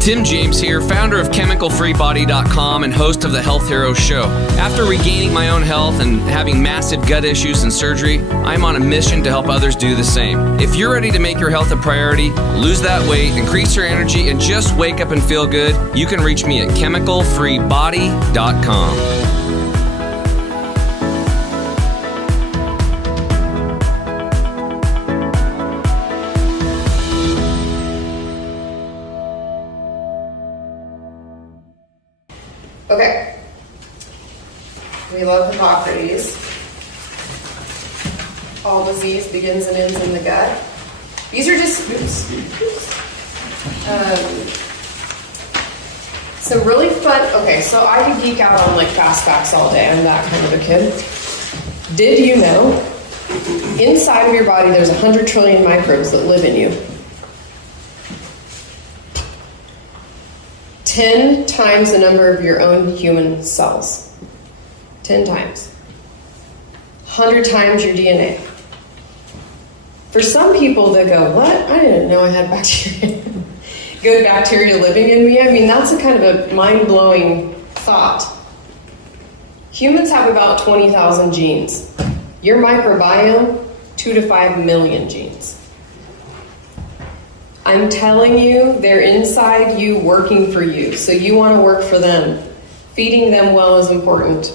Tim James here, founder of ChemicalFreeBody.com and host of the Health Heroes Show. After regaining my own health and having massive gut issues and surgery, I'm on a mission to help others do the same. If you're ready to make your health a priority, lose that weight, increase your energy, and just wake up and feel good, you can reach me at ChemicalFreeBody.com. Okay. We love Hippocrates. All disease begins and ends in the gut. These are just some really fun. Okay, so I could geek out on like fast facts all day. I'm that kind of a kid. Did you know inside of your body there's 100 trillion microbes that live in you? 10 times the number of your own human cells. 10 times. 100 times your DNA. For some people, they go, what? I didn't know I had bacteria. Good bacteria living in me. I mean, that's a kind of a mind-blowing thought. Humans have about 20,000 genes. Your microbiome, 2 to 5 million genes. I'm telling you, they're inside you working for you. So you want to work for them. Feeding them well is important.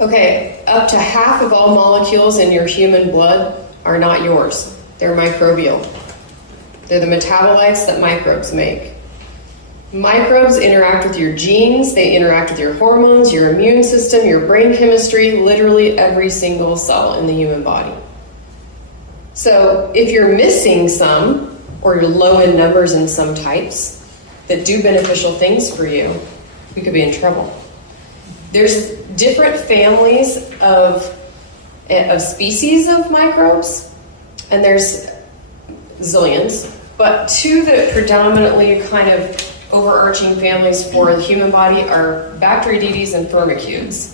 Okay, up to half of all molecules in your human blood are not yours. They're microbial. They're the metabolites that microbes make. Microbes interact with your genes, they interact with your hormones, your immune system, your brain chemistry, literally every single cell in the human body. So if you're missing some, or you're low in numbers in some types that do beneficial things for you, we could be in trouble. There's different families of species of microbes, and there's zillions, but two that predominantly kind of overarching families for the human body are Bacteroidetes and Firmicutes.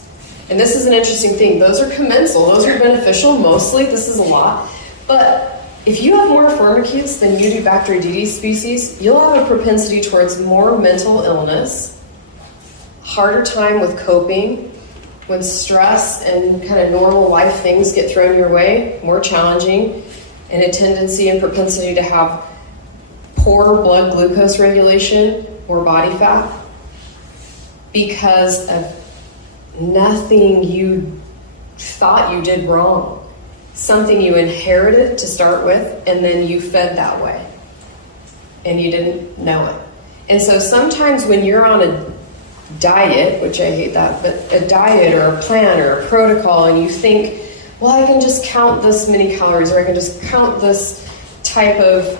And this is an interesting thing. Those are commensal. Those are beneficial mostly. This is a lot. But if you have more Firmicutes than you do Bacteroidetes species, you'll have a propensity towards more mental illness, harder time with coping, when stress and kind of normal life things get thrown your way, more challenging, and a tendency and propensity to have poor blood glucose regulation or body fat because of nothing you thought you did wrong. something you inherited to start with, and then you fed that way, and you didn't know it. And so sometimes when you're on a diet, which I hate that, but a diet or a plan or a protocol, and you think, well, I can just count this many calories, or I can just count this type of,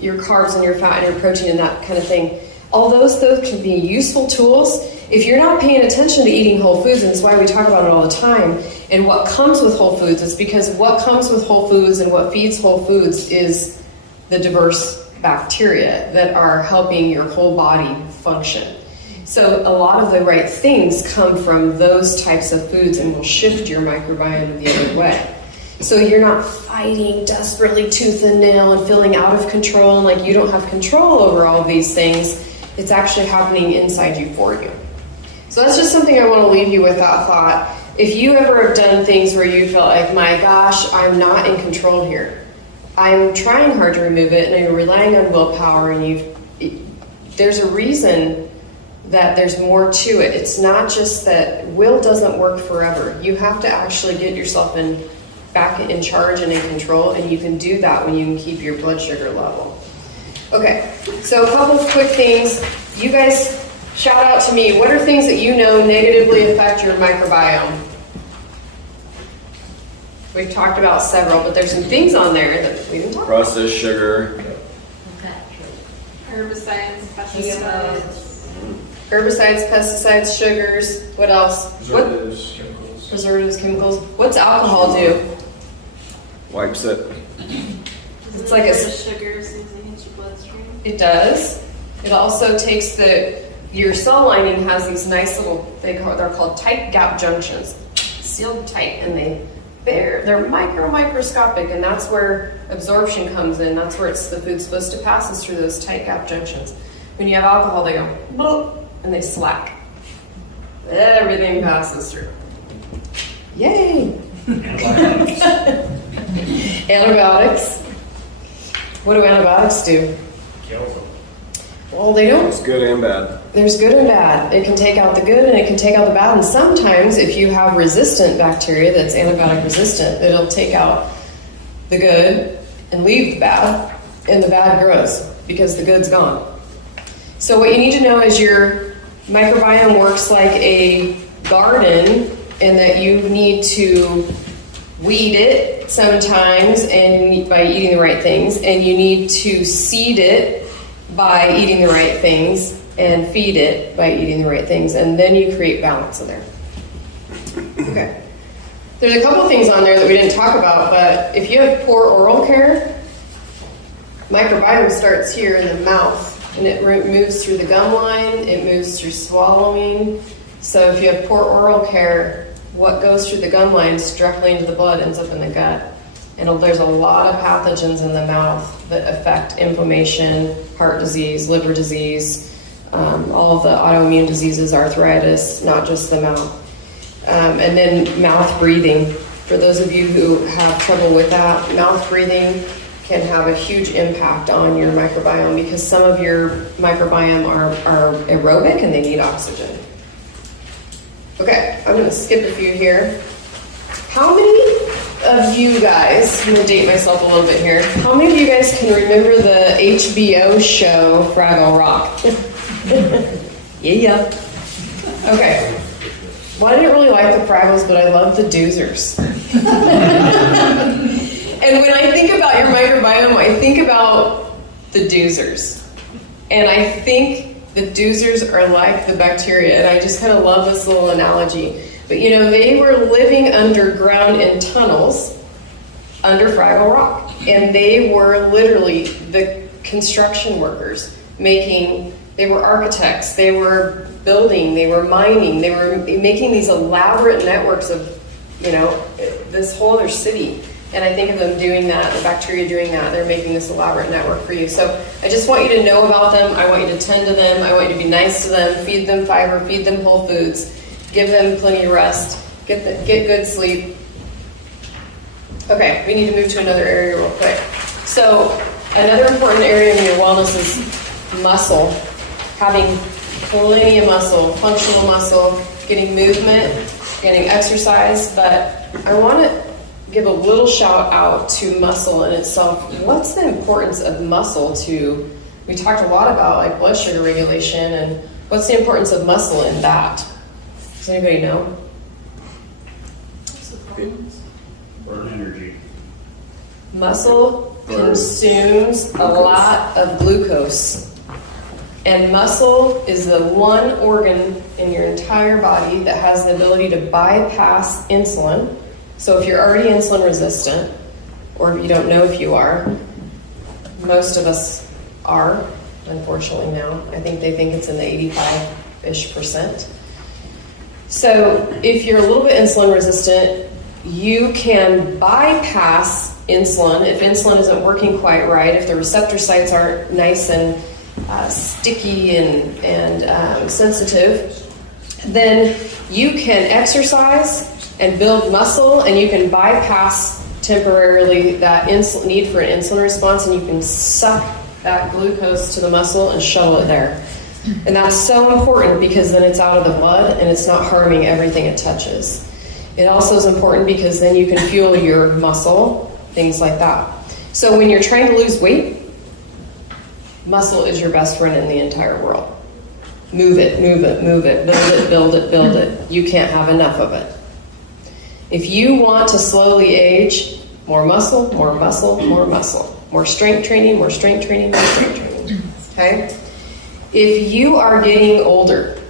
your carbs and your fat and your protein and that kind of thing. All those can be useful tools if you're not paying attention to eating whole foods, and it's why we talk about it all the time. And what comes with whole foods is because what comes with whole foods and what feeds whole foods is the diverse bacteria that are helping your whole body function. So a lot of the right things come from those types of foods and will shift your microbiome the other way. So you're not fighting desperately tooth and nail and feeling out of control and like you don't have control over all of these things. It's actually happening inside you for you. So that's just something I want to leave you with, that thought. If you ever have done things where you felt like, my gosh, I'm not in control here. I'm trying hard to remove it and I'm relying on willpower, and there's a reason that there's more to it. It's not just that will doesn't work forever. You have to actually get yourself back in charge and in control, and you can do that when you can keep your blood sugar level. Okay, so a couple of quick things. You guys shout out to me. What are things that you know negatively affect your microbiome? We've talked about several, but there's some things on there that we didn't talk about. Processed sugar. Herbicides, pesticides. Herbicides, pesticides, sugars. What else? Preservatives, chemicals. Preservatives, chemicals. What's alcohol do? Wipes it. It's like a sugars into your bloodstream. It does. It also takes your cell lining has these nice little, they're called tight gap junctions, sealed tight, and they're microscopic, and that's where absorption comes in. That's where the food's supposed to pass, is through those tight gap junctions. When you have alcohol, they go bloop, and they slack. Everything passes through. Yay! Antibiotics. What do antibiotics do? Kills them. Well, they don't. It's good and bad. There's good and bad. It can take out the good and it can take out the bad. And sometimes if you have resistant bacteria that's antibiotic resistant, it'll take out the good and leave the bad, and the bad grows because the good's gone. So what you need to know is your microbiome works like a garden, and that you need to weed it sometimes and by eating the right things, and you need to seed it by eating the right things, and feed it by eating the right things, and then you create balance in there. Okay. There's a couple things on there that we didn't talk about, but if you have poor oral care, microbiome starts here in the mouth, and it moves through the gum line, it moves through swallowing. So if you have poor oral care, what goes through the gum lines directly into the blood ends up in the gut. And there's a lot of pathogens in the mouth that affect inflammation, heart disease, liver disease, all of the autoimmune diseases, arthritis, not just the mouth. And then mouth breathing. For those of you who have trouble with that, mouth breathing can have a huge impact on your microbiome, because some of your microbiome are aerobic and they need oxygen. Okay, I'm going to skip a few here. How many of you guys, I'm going to date myself a little bit here, how many of you guys can remember the HBO show Fraggle Rock? Yeah. Okay. Well, I didn't really like the Fraggles, but I love the Doozers. And when I think about your microbiome, I think about the Doozers. And I think the Doozers are like the bacteria, and I just kind of love this little analogy. But they were living underground in tunnels under Fraggle Rock, and they were literally the construction workers they were architects, they were building, they were mining, they were making these elaborate networks of, this whole other city. And I think of them doing that, the bacteria doing that. They're making this elaborate network for you. So I just want you to know about them. I want you to tend to them. I want you to be nice to them. Feed them fiber. Feed them whole foods. Give them plenty of rest. Get good sleep. Okay, we need to move to another area real quick. So another important area in your wellness is muscle. Having plenty of muscle, functional muscle, getting movement, getting exercise, but I want to give a little shout out to muscle in itself. What's the importance of muscle to, we talked a lot about like blood sugar regulation, and what's the importance of muscle in that? Does anybody know? Burn energy. Muscle consumes a lot of glucose. And muscle is the one organ in your entire body that has the ability to bypass insulin. So if you're already insulin resistant, or if you don't know if you are, most of us are, unfortunately now. I think they think it's in the 85-ish%. So if you're a little bit insulin resistant, you can bypass insulin if insulin isn't working quite right, if the receptor sites aren't nice and sticky and sensitive, then you can exercise and build muscle, and you can bypass temporarily that need for an insulin response, and you can suck that glucose to the muscle and shuttle it there. And that's so important because then it's out of the blood and it's not harming everything it touches. It also is important because then you can fuel your muscle, things like that. So when you're trying to lose weight, muscle is your best friend in the entire world. Move it, move it, move it, build it, build it, build it. You can't have enough of it. If you want to slowly age, more muscle, more muscle, more muscle. More strength training, more strength training, more strength training. Okay? If you are getting older,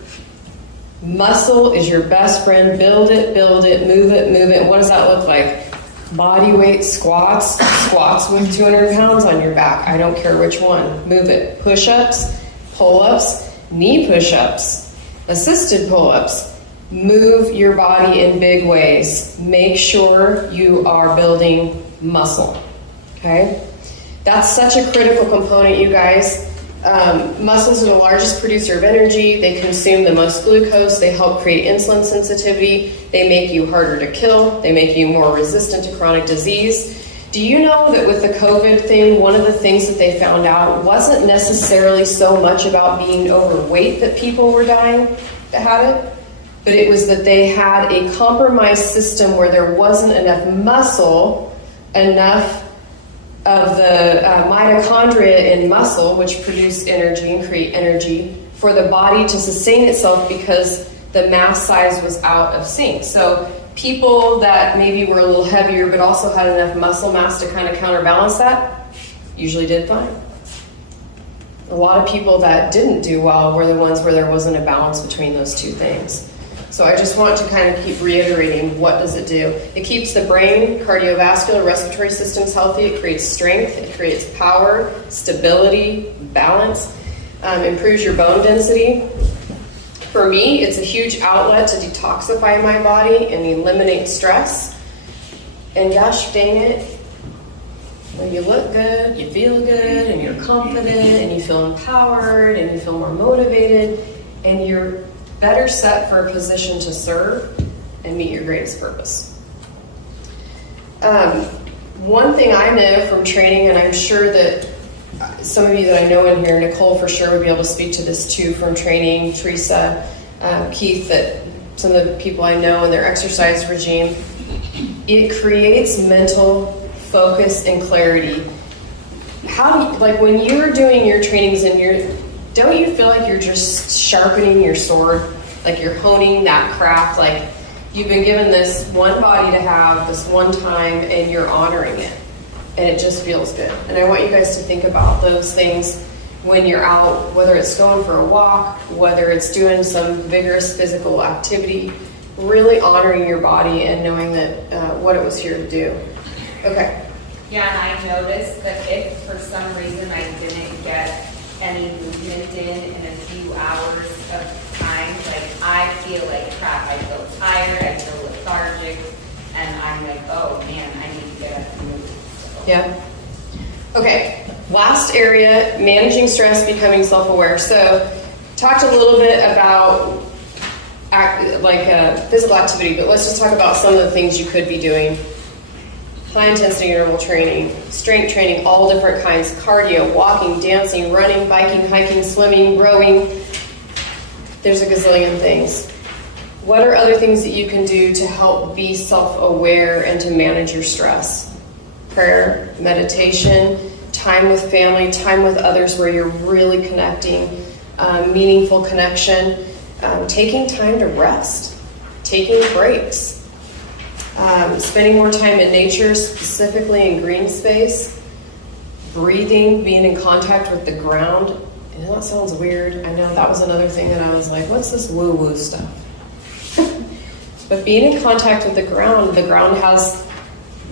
muscle is your best friend. Build it, move it, move it. What does that look like? Body weight squats with 200 pounds on your back. I don't care which one. Move it. Push-ups, pull-ups, knee push-ups, assisted pull-ups. Move your body in big ways. Make sure you are building muscle. Okay? That's such a critical component, you guys. Muscles are the largest producer of energy. They consume the most glucose. They help create insulin sensitivity. They make you harder to kill. They make you more resistant to chronic disease. Do you know that with the COVID thing, one of the things that they found out wasn't necessarily so much about being overweight that people were dying that had it, but it was that they had a compromised system where there wasn't enough muscle, enough of the mitochondria in muscle, which produce energy and create energy, for the body to sustain itself because the mass size was out of sync. So people that maybe were a little heavier but also had enough muscle mass to kind of counterbalance that usually did fine. A lot of people that didn't do well were the ones where there wasn't a balance between those two things. So I just want to kind of keep reiterating, what does it do? It keeps the brain, cardiovascular, respiratory systems healthy. It creates strength. It creates power, stability, balance, improves your bone density. For me, it's a huge outlet to detoxify my body and eliminate stress. And gosh dang it, when you look good, you feel good, and you're confident, and you feel empowered, and you feel more motivated, and you're better set for a position to serve and meet your greatest purpose. One thing I know from training, and I'm sure that some of you that I know in here, Nicole for sure would be able to speak to this too from training, Teresa, Keith, that some of the people I know in their exercise regime, it creates mental focus and clarity. Like when you're doing your trainings and don't you feel like you're just sharpening your sword? Like you're honing that craft, like you've been given this one body to have, this one time, and you're honoring it. And it just feels good. And I want you guys to think about those things when you're out, whether it's going for a walk, whether it's doing some vigorous physical activity, really honoring your body and knowing that what it was here to do. Okay. Yeah, and I noticed that if for some reason I didn't get any movement in a few hours of time, like I feel like crap. I feel tired, I feel lethargic, and I'm like, oh man, I need to get up and move. So. Yeah. Okay, last area, managing stress, becoming self-aware. So talked a little bit about physical activity, but let's just talk about some of the things you could be doing. High intensity interval training, strength training, all different kinds, cardio, walking, dancing, running, biking, hiking, swimming, rowing. There's a gazillion things. What are other things that you can do to help be self-aware and to manage your stress? Prayer, meditation, time with family, time with others where you're really connecting, meaningful connection, taking time to rest, taking breaks, spending more time in nature, specifically in green space, breathing, being in contact with the ground. I know that sounds weird. I know that was another thing that I was like, what's this woo-woo stuff? But being in contact with the ground has,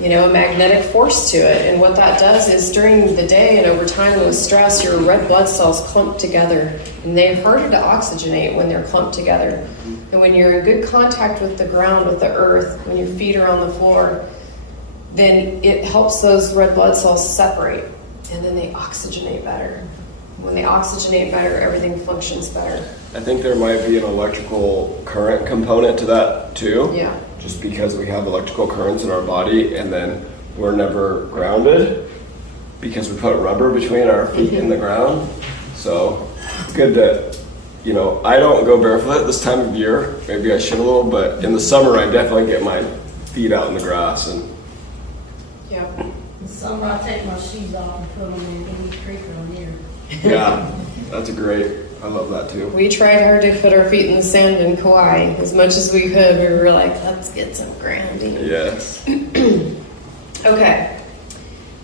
a magnetic force to it. And what that does is during the day and over time with stress, your red blood cells clump together. And they're harder to oxygenate when they're clumped together. And when you're in good contact with the ground, with the earth, when your feet are on the floor, then it helps those red blood cells separate. And then they oxygenate better. When they oxygenate better, everything functions better. I think there might be an electrical current component to that too. Yeah. Just because we have electrical currents in our body and then we're never grounded because we put rubber between our feet and the ground. So it's good that, I don't go barefoot this time of year. Maybe I should a little, but in the summer I definitely get my feet out in the grass. And yeah. In the summer I take my shoes off and put them in the creek on here. Yeah, that's I love that too. We tried hard to put our feet in the sand in Kauai as much as we could. We were like, let's get some grounding. Yes. Okay.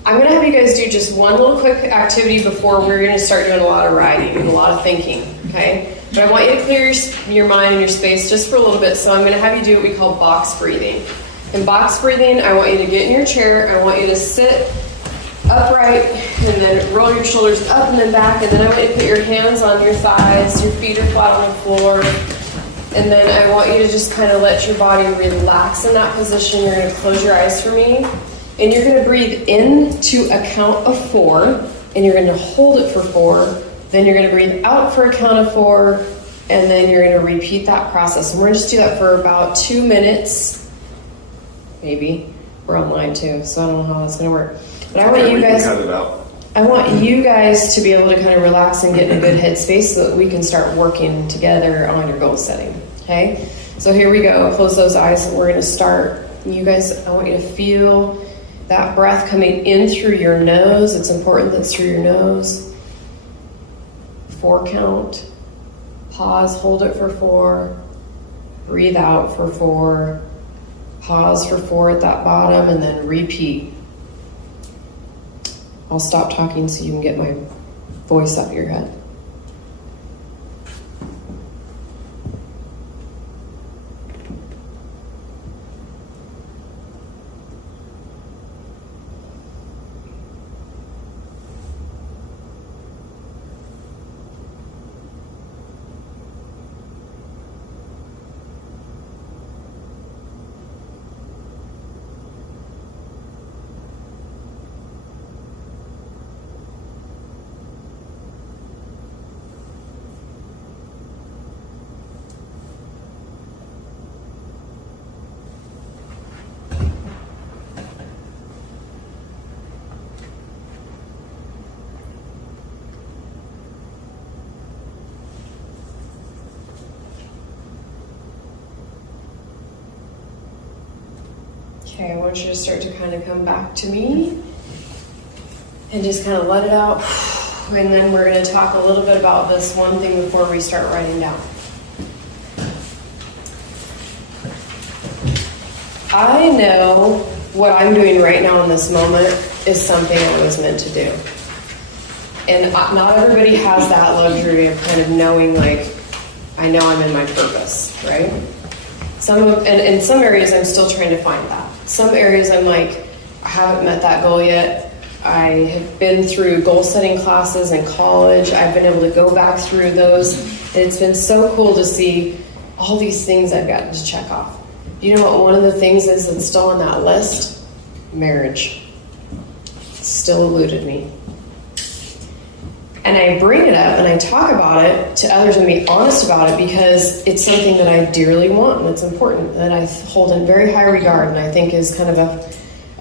I'm going to have you guys do just one little quick activity before we're going to start doing a lot of writing and a lot of thinking, okay? But I want you to clear your mind and your space just for a little bit, so I'm going to have you do what we call box breathing. In box breathing, I want you to get in your chair, I want you to sit upright, and then roll your shoulders up and then back, and then I want you to put your hands on your thighs, your feet are flat on the floor, and then I want you to just kind of let your body relax in that position. You're going to close your eyes for me, and you're going to breathe in to a count of 4, and you're going to hold it for 4, then you're going to breathe out for a count of 4, and then you're going to repeat that process. And we're going to just do that for about 2 minutes, maybe. We're online too, so I don't know how that's going to work. But I want you guys to be able to kind of relax and get in a good headspace so that we can start working together on your goal setting. Okay? So here we go. Close those eyes and we're going to start. You guys, I want you to feel that breath coming in through your nose. It's important that it's through your nose. 4 count. Pause, hold it for 4. Breathe out for 4. Pause for 4 at that bottom and then repeat. I'll stop talking so you can get my voice out of your head. Okay, I want you to start to kind of come back to me and just kind of let it out. And then we're going to talk a little bit about this one thing before we start writing down. I know what I'm doing right now in this moment is something I was meant to do. And not everybody has that luxury of kind of knowing, like, I know I'm in my purpose, right? And in some areas, I'm still trying to find that. Some areas, I'm like, I haven't met that goal yet. I have been through goal-setting classes in college. I've been able to go back through those. And it's been so cool to see all these things I've gotten to check off. You know what one of the things is that's still on that list? Marriage. It's still eluded me. And I bring it up and I talk about it to others and be honest about it because it's something that I dearly want and it's important, that I hold in very high regard and I think is kind of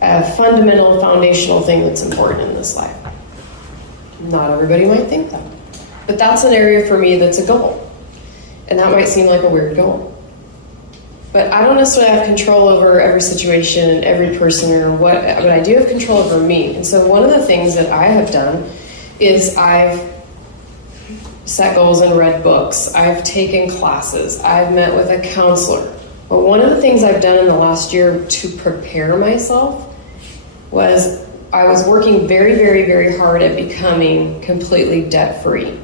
a fundamental, foundational thing that's important in this life. Not everybody might think that. But that's an area for me that's a goal. And that might seem like a weird goal. But I don't necessarily have control over every situation and every person or what, but I do have control over me. And so one of the things that I have done is I've set goals and read books. I've taken classes. I've met with a counselor. But one of the things I've done in the last year to prepare myself was I was working very, very, very hard at becoming completely debt-free.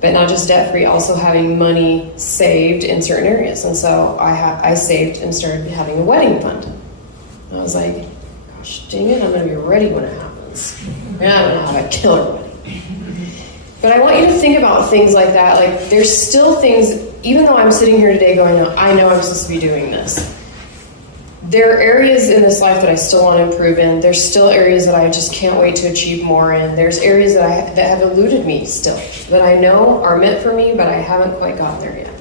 But not just debt-free, also having money saved in certain areas. And so I saved and started having a wedding fund. I was like, gosh, dang it, I'm going to be ready when it happens. And I don't have a killer wedding. But I want you to think about things like that. Like, there's still things, even though I'm sitting here today going, I know I'm supposed to be doing this. There are areas in this life that I still want to improve in. There's still areas that I just can't wait to achieve more in. There's areas that have eluded me still, that I know are meant for me, but I haven't quite gotten there yet,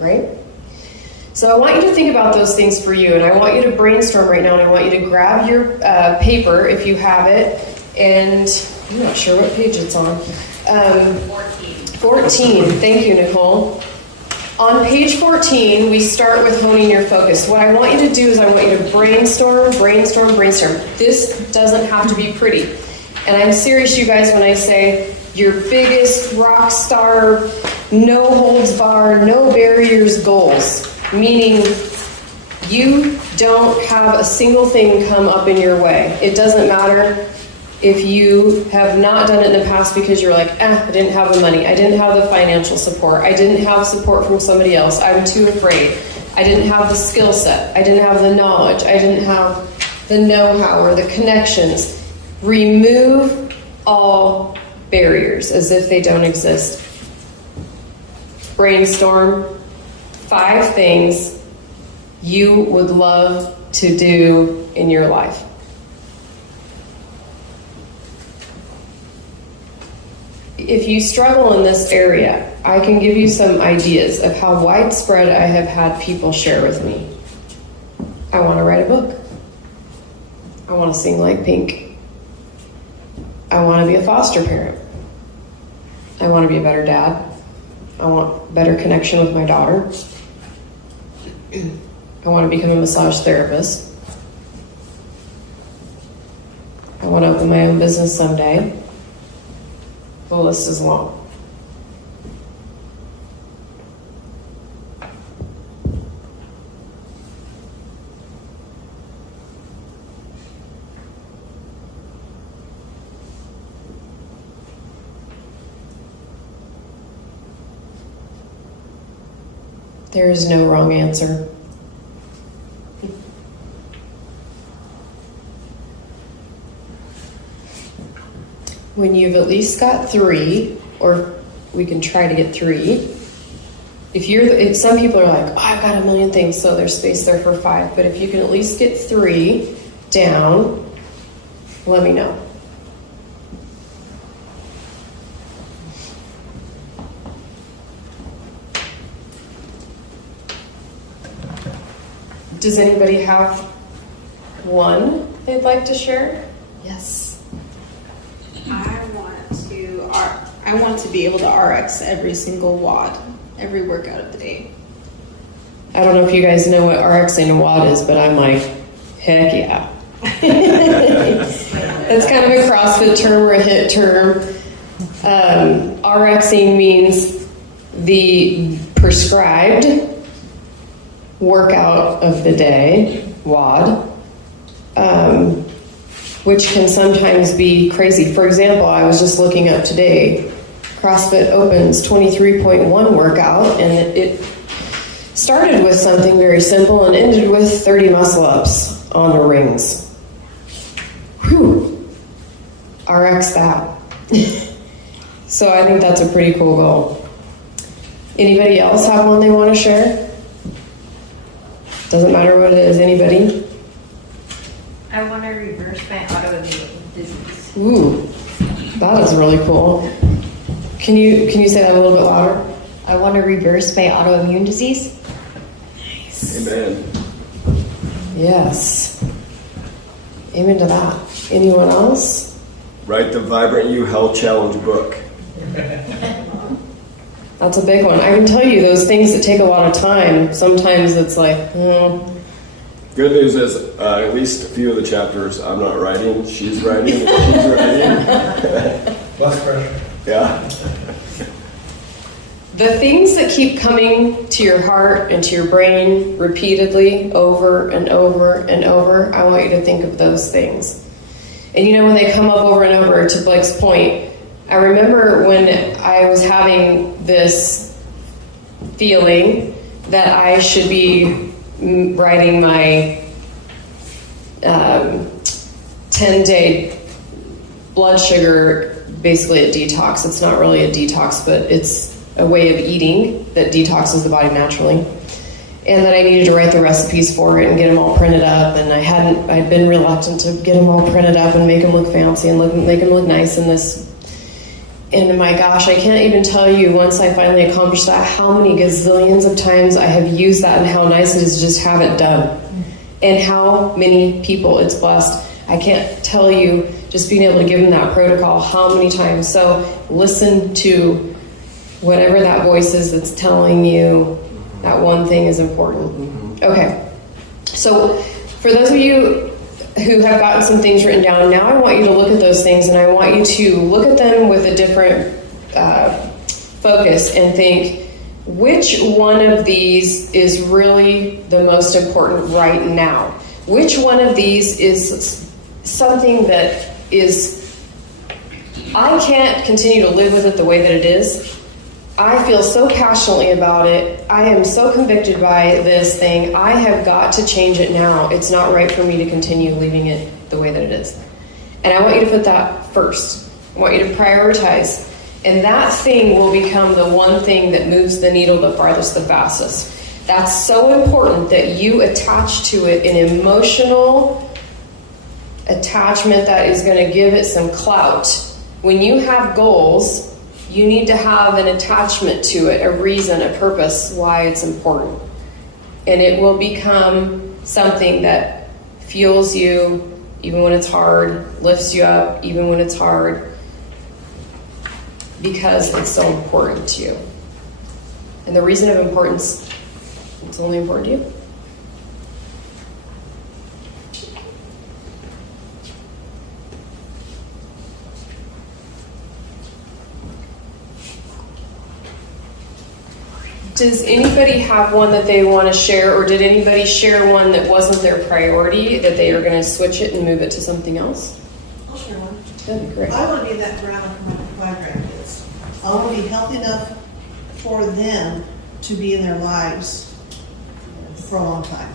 right? So I want you to think about those things for you, and I want you to brainstorm right now, and I want you to grab your paper, if you have it, and I'm not sure what page it's on. 14. Thank you, Nicole. On page 14, we start with honing your focus. What I want you to do is I want you to brainstorm. This doesn't have to be pretty. And I'm serious, you guys, when I say your biggest rock star, no holds barred, no barriers goals. Meaning you don't have a single thing come up in your way. It doesn't matter if you have not done it in the past because you're like, I didn't have the money, I didn't have the financial support, I didn't have support from somebody else, I'm too afraid, I didn't have the skill set, I didn't have the knowledge, I didn't have the know-how or the connections. Remove all barriers as if they don't exist. Brainstorm 5 things you would love to do in your life. If you struggle in this area, I can give you some ideas of how widespread I have had people share with me. I want to write a book. I want to sing like Pink. I want to be a foster parent. I want to be a better dad. I want better connection with my daughter. I want to become a massage therapist. I want to open my own business someday. The list is long. There is no wrong answer. When you've at least got 3, or we can try to get 3. If some people are like, I've got a million things, so there's space there for 5. But if you can at least get 3 down, let me know. Does anybody have one they'd like to share? Yes. I want to be able to RX every single WOD, every workout of the day. I don't know if you guys know what RXing a WOD is, but I'm like, heck yeah. That's kind of a CrossFit term or a HIIT term. RXing means the prescribed workout of the day, WOD, which can sometimes be crazy. For example, I was just looking up today, CrossFit Open's 23.1 workout, and it started with something very simple and ended with 30 muscle-ups on the rings. Whew. RX that. So I think that's a pretty cool goal. Anybody else have one they want to share? Doesn't matter what it is. Anybody? I want to reverse my autoimmune disease. Ooh, that is really cool. Can you say that a little bit louder? I want to reverse my autoimmune disease. Nice. Amen. Yes. Amen to that. Anyone else? Write the Vibrant You Health Challenge book. That's a big one. I can tell you those things that take a lot of time, sometimes it's like, Good news is, at least a few of the chapters I'm not writing, she's writing, and she's writing. Less pressure. Yeah. The things that keep coming to your heart and to your brain repeatedly over and over and over, I want you to think of those things. And you know, when they come up over and over, to Blake's point, I remember when I was having this feeling that I should be writing my 10-day blood sugar, basically a detox. It's not really a detox, but it's a way of eating that detoxes the body naturally. And that I needed to write the recipes for it and get them all printed up. And I'd been reluctant to get them all printed up and make them look fancy and make them look nice in this. And my gosh, I can't even tell you, once I finally accomplished that, how many gazillions of times I have used that and how nice it is to just have it done. And how many people it's blessed. I can't tell you, just being able to give them that protocol, how many times. So listen to whatever that voice is that's telling you that one thing is important. Okay, so for those of you who have gotten some things written down, now I want you to look at those things and I want you to look at them with a different focus and think, which one of these is really the most important right now? Which one of these is something that is, I can't continue to live with it the way that it is. I feel so passionately about it. I am so convicted by this thing. I have got to change it now. It's not right for me to continue leaving it the way that it is. And I want you to put that first. I want you to prioritize. And that thing will become the one thing that moves the needle the farthest, the fastest. That's so important that you attach to it an emotional attachment that is going to give it some clout. When you have goals, you need to have an attachment to it, a reason, a purpose, why it's important. And it will become something that fuels you even when it's hard, lifts you up even when it's hard, because it's so important to you. And the reason of importance, it's only important to you. Does anybody have one that they want to share, or did anybody share one that wasn't their priority, that they are going to switch it and move it to something else? I'll share one. That'd be great. I want to be that ground for my grandkids. I want to be healthy enough for them to be in their lives for a long time.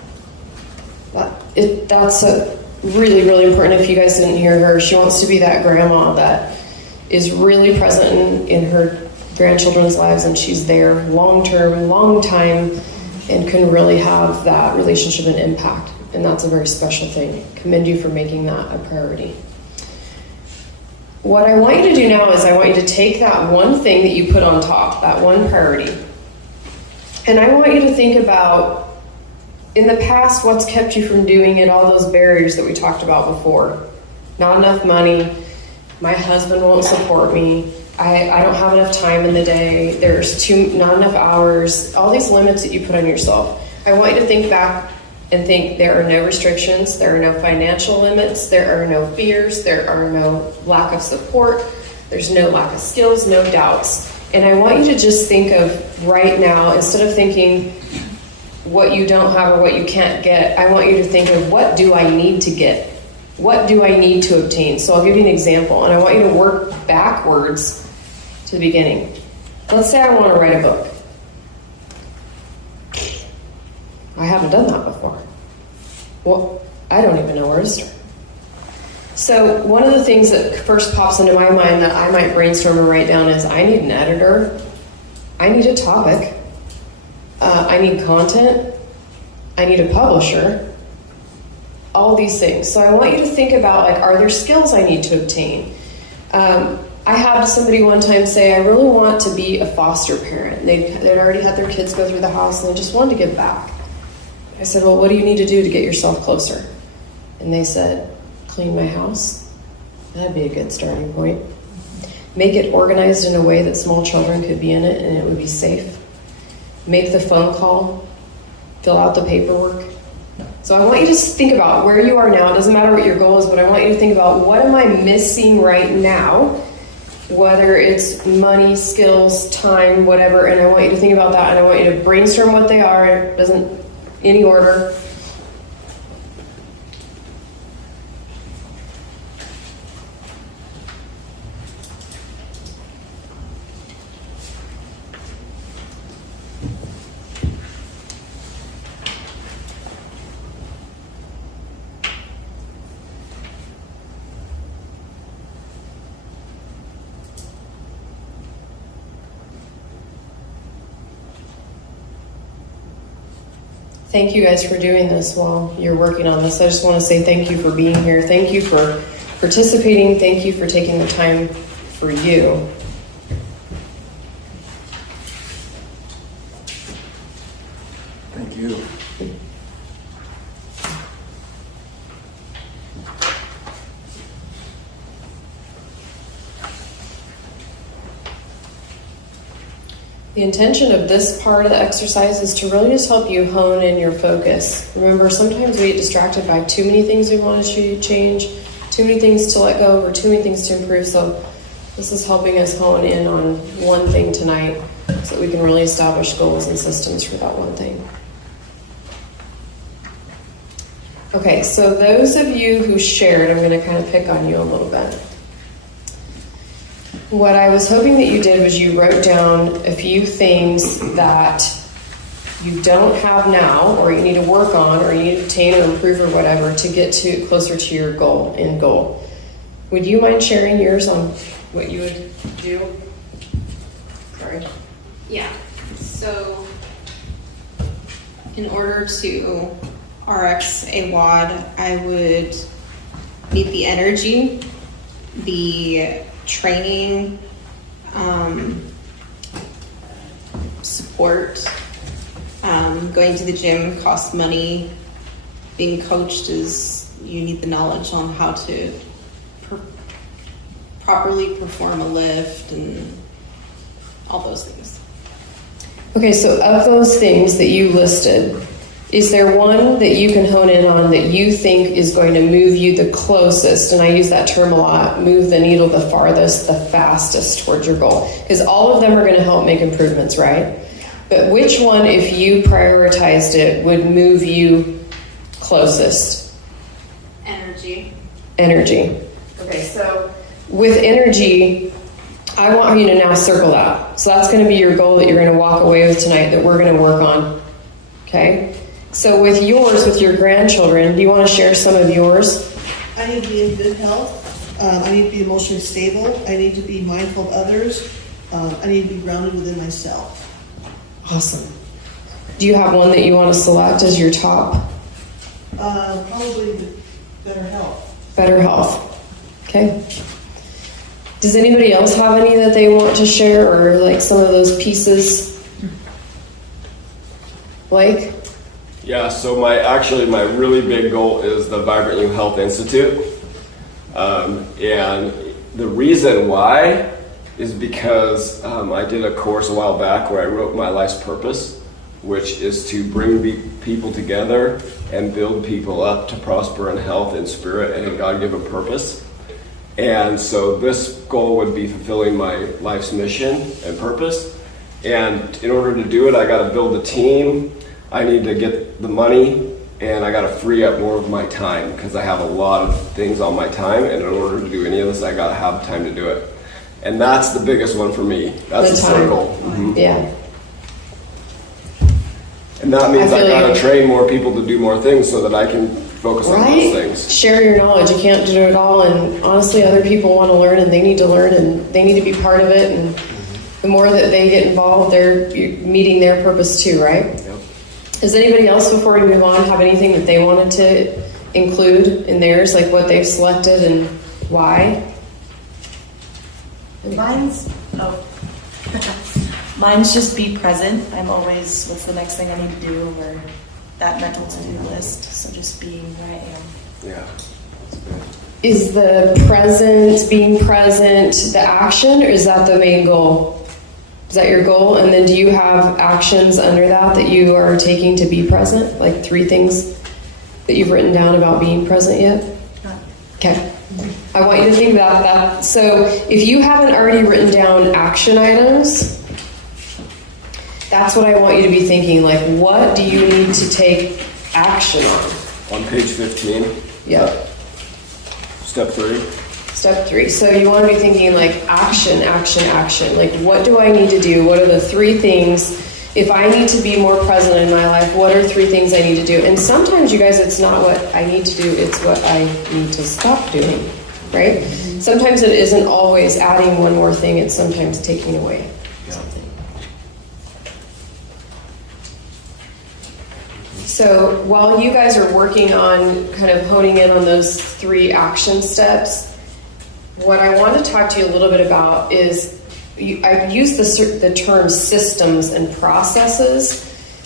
That's really, really important. If you guys didn't hear her, she wants to be that grandma that is really present in her grandchildren's lives, and she's there long-term, long time, and can really have that relationship and impact. And that's a very special thing. Commend you for making that a priority. What I want you to do now is I want you to take that one thing that you put on top, that one priority, and I want you to think about, in the past, what's kept you from doing it, all those barriers that we talked about before. Not enough money, my husband won't support me, I don't have enough time in the day, there's not enough hours, all these limits that you put on yourself. I want you to think back and think there are no restrictions, there are no financial limits, there are no fears, there are no lack of support, there's no lack of skills, no doubts. And I want you to just think of right now, instead of thinking what you don't have or what you can't get, I want you to think of, what do I need to get? What do I need to obtain? So I'll give you an example, and I want you to work backwards to the beginning. Let's say I want to write a book. I haven't done that before. Well, I don't even know where to start. So one of the things that first pops into my mind that I might brainstorm and write down is, I need an editor, I need a topic, I need content, I need a publisher, all these things. So I want you to think about, are there skills I need to obtain? I had somebody one time say, I really want to be a foster parent. They'd already had their kids go through the house and they just wanted to give back. I said, well, what do you need to do to get yourself closer? And they said, clean my house. That'd be a good starting point. Make it organized in a way that small children could be in it and it would be safe. Make the phone call. Fill out the paperwork. So I want you to think about where you are now. It doesn't matter what your goal is, but I want you to think about, what am I missing right now? Whether it's money, skills, time, whatever. And I want you to think about that, and I want you to brainstorm what they are. It doesn't, any order. Thank you guys for doing this while you're working on this. I just want to say thank you for being here. Thank you for participating. Thank you for taking the time for you. Thank you. The intention of this part of the exercise is to really just help you hone in your focus. Remember, sometimes we get distracted by too many things we want to change, too many things to let go, or too many things to improve. So this is helping us hone in on one thing tonight so that we can really establish goals and systems for that one thing. Okay, so those of you who shared, I'm going to kind of pick on you a little bit. What I was hoping that you did was you wrote down a few things that you don't have now, or you need to work on, or you need to obtain or improve or whatever to get to closer to your end goal. Would you mind sharing yours on what you would do? Sorry. Yeah. So, in order to RX a WOD, I would need the energy, the training, support. Going to the gym costs money. Being coached is, you need the knowledge on how to properly perform a lift and all those things. Okay, so of those things that you listed, is there one that you can hone in on that you think is going to move you the closest, and I use that term a lot, move the needle the farthest, the fastest towards your goal? Because all of them are going to help make improvements, right? But which one, if you prioritized it, would move you closest? Energy. Energy. Okay, so with energy, I want you to now circle that. So that's going to be your goal that you're going to walk away with tonight, that we're going to work on. Okay? So with yours, with your grandchildren, do you want to share some of yours? I need to be in good health. I need to be emotionally stable. I need to be mindful of others. I need to be grounded within myself. Awesome. Do you have one that you want to select as your top? Probably better health. Better health. Okay. Does anybody else have any that they want to share, or like some of those pieces? Blake? Yeah, so my really big goal is the Vibrant You Health Institute. And the reason why is because I did a course a while back where I wrote my life's purpose, which is to bring people together and build people up to prosper in health and spirit and in God-given purpose. And so this goal would be fulfilling my life's mission and purpose. And in order to do it, I got to build a team. I need to get the money, and I got to free up more of my time because I have a lot of things on my time. And in order to do any of this, I got to have time to do it. And that's the biggest one for me. That's the circle. Mm-hmm. Yeah. And that means I got to train more people to do more things so that I can focus on those things. Share your knowledge. You can't do it all, and honestly, other people want to learn, and they need to learn, and they need to be part of it. And the more that they get involved, they're meeting their purpose too, right? Yep. Does anybody else, before we move on, have anything that they wanted to include in theirs, like what they've selected and why? Mine's just be present. I'm always, what's the next thing I need to do, or that mental to-do list. So just being where I am. Yeah, that's good. Is the present, being present, the action, or is that the main goal? Is that your goal? And then do you have actions under that you are taking to be present? Like 3 things that you've written down about being present yet? Okay. I want you to think about that. So if you haven't already written down action items, that's what I want you to be thinking. Like, what do you need to take action on? On page 15. Yeah. Step 3. Step 3. So you want to be thinking like action, action, action. Like, what do I need to do? What are the 3 things? If I need to be more present in my life, what are 3 things I need to do? And sometimes, you guys, it's not what I need to do, it's what I need to stop doing, right? Sometimes it isn't always adding one more thing, it's sometimes taking away something. So while you guys are working on kind of honing in on those 3 action steps, what I want to talk to you a little bit about is, I've used the term systems and processes.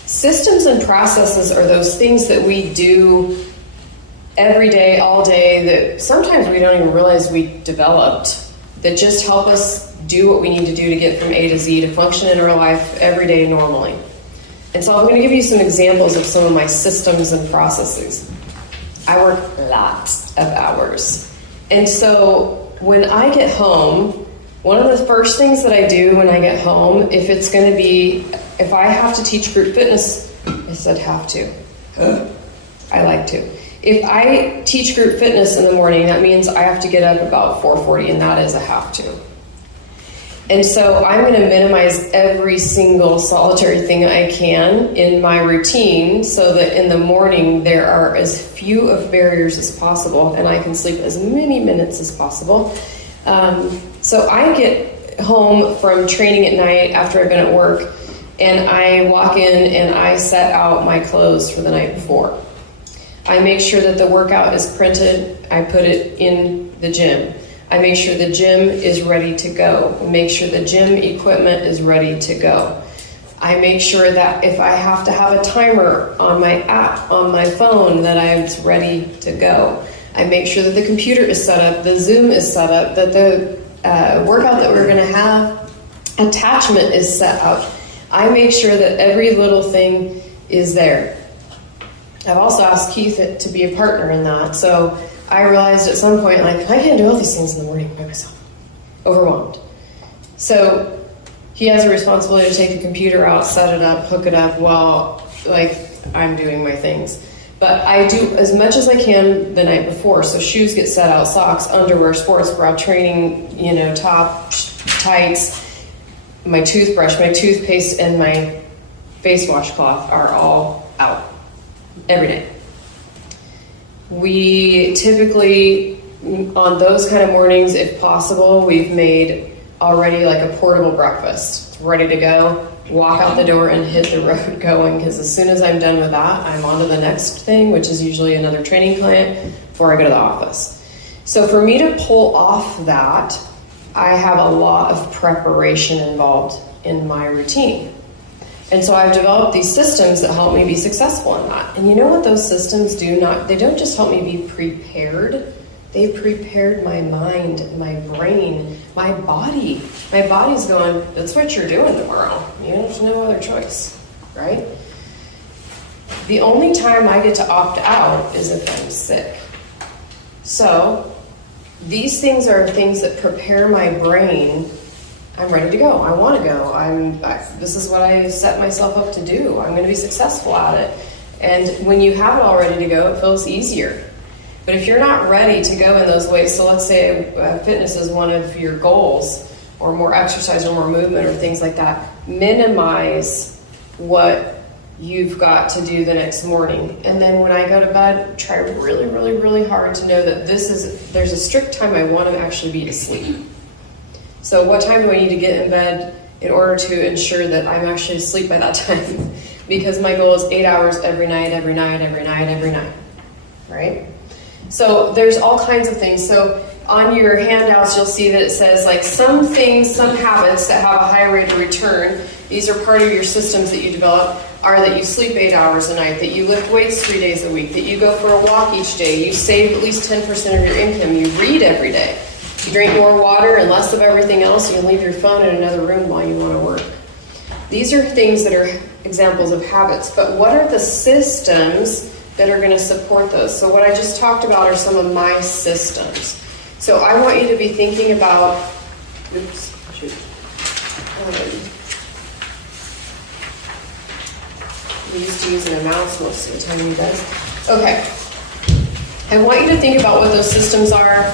Systems and processes are those things that we do every day, all day, that sometimes we don't even realize we developed, that just help us do what we need to do to get from A to Z, to function in our life every day normally. And so I'm going to give you some examples of some of my systems and processes. I work lots of hours. And so when I get home, one of the first things that I do when I get home, if I have to teach group fitness, I said have to. I like to. If I teach group fitness in the morning, that means I have to get up about 4:40, and that is a have to. And so I'm going to minimize every single solitary thing I can in my routine so that in the morning there are as few of barriers as possible and I can sleep as many minutes as possible. So I get home from training at night after I've been at work, and I walk in and I set out my clothes for the night before. I make sure that the workout is printed. I put it in the gym. I make sure the gym is ready to go. Make sure the gym equipment is ready to go. I make sure that if I have to have a timer on my app, on my phone, that I'm ready to go. I make sure that the computer is set up, the Zoom is set up, that the workout that we're going to have attachment is set up. I make sure that every little thing is there. I've also asked Keith to be a partner in that. So I realized at some point, like, I can't do all these things in the morning by myself. Overwhelmed. So he has a responsibility to take the computer out, set it up, hook it up while, like, I'm doing my things. But I do as much as I can the night before. So shoes get set out, socks, underwear, sports bra, training, top, tights, my toothbrush, my toothpaste, and my face washcloth are all out every day. We typically, on those kind of mornings, if possible, we've made already like a portable breakfast. It's ready to go. Walk out the door and hit the road going, because as soon as I'm done with that, I'm on to the next thing, which is usually another training client before I go to the office. So for me to pull off that, I have a lot of preparation involved in my routine. And so I've developed these systems that help me be successful in that. And you know what those systems do? They don't just help me be prepared. They've prepared my mind, my brain, my body. My body's going, that's what you're doing tomorrow. There's no other choice, right? The only time I get to opt out is if I'm sick. So these things are things that prepare my brain. I'm ready to go. I want to go. This is what I set myself up to do. I'm going to be successful at it. And when you have it all ready to go, it feels easier. But if you're not ready to go in those ways, so let's say fitness is one of your goals, or more exercise or more movement or things like that, minimize what you've got to do the next morning. And then when I go to bed, try really, really, really hard to know that there's a strict time I want to actually be asleep. So what time do I need to get in bed in order to ensure that I'm actually asleep by that time? Because my goal is 8 hours every night, every night, every night, every night, right? So there's all kinds of things. So on your handouts, you'll see that it says like some things, some habits that have a high rate of return. These are part of your systems that you develop. are that you sleep 8 hours a night, that you lift weights 3 days a week, that you go for a walk each day, you save at least 10% of your income, you read every day, you drink more water and less of everything else, you leave your phone in another room while you want to work. These are things that are examples of habits, but what are the systems that are going to support those? So what I just talked about are some of my systems. So I want you to be thinking about, I'm used to using a mouse most of the time, you guys. Okay. I want you to think about what those systems are.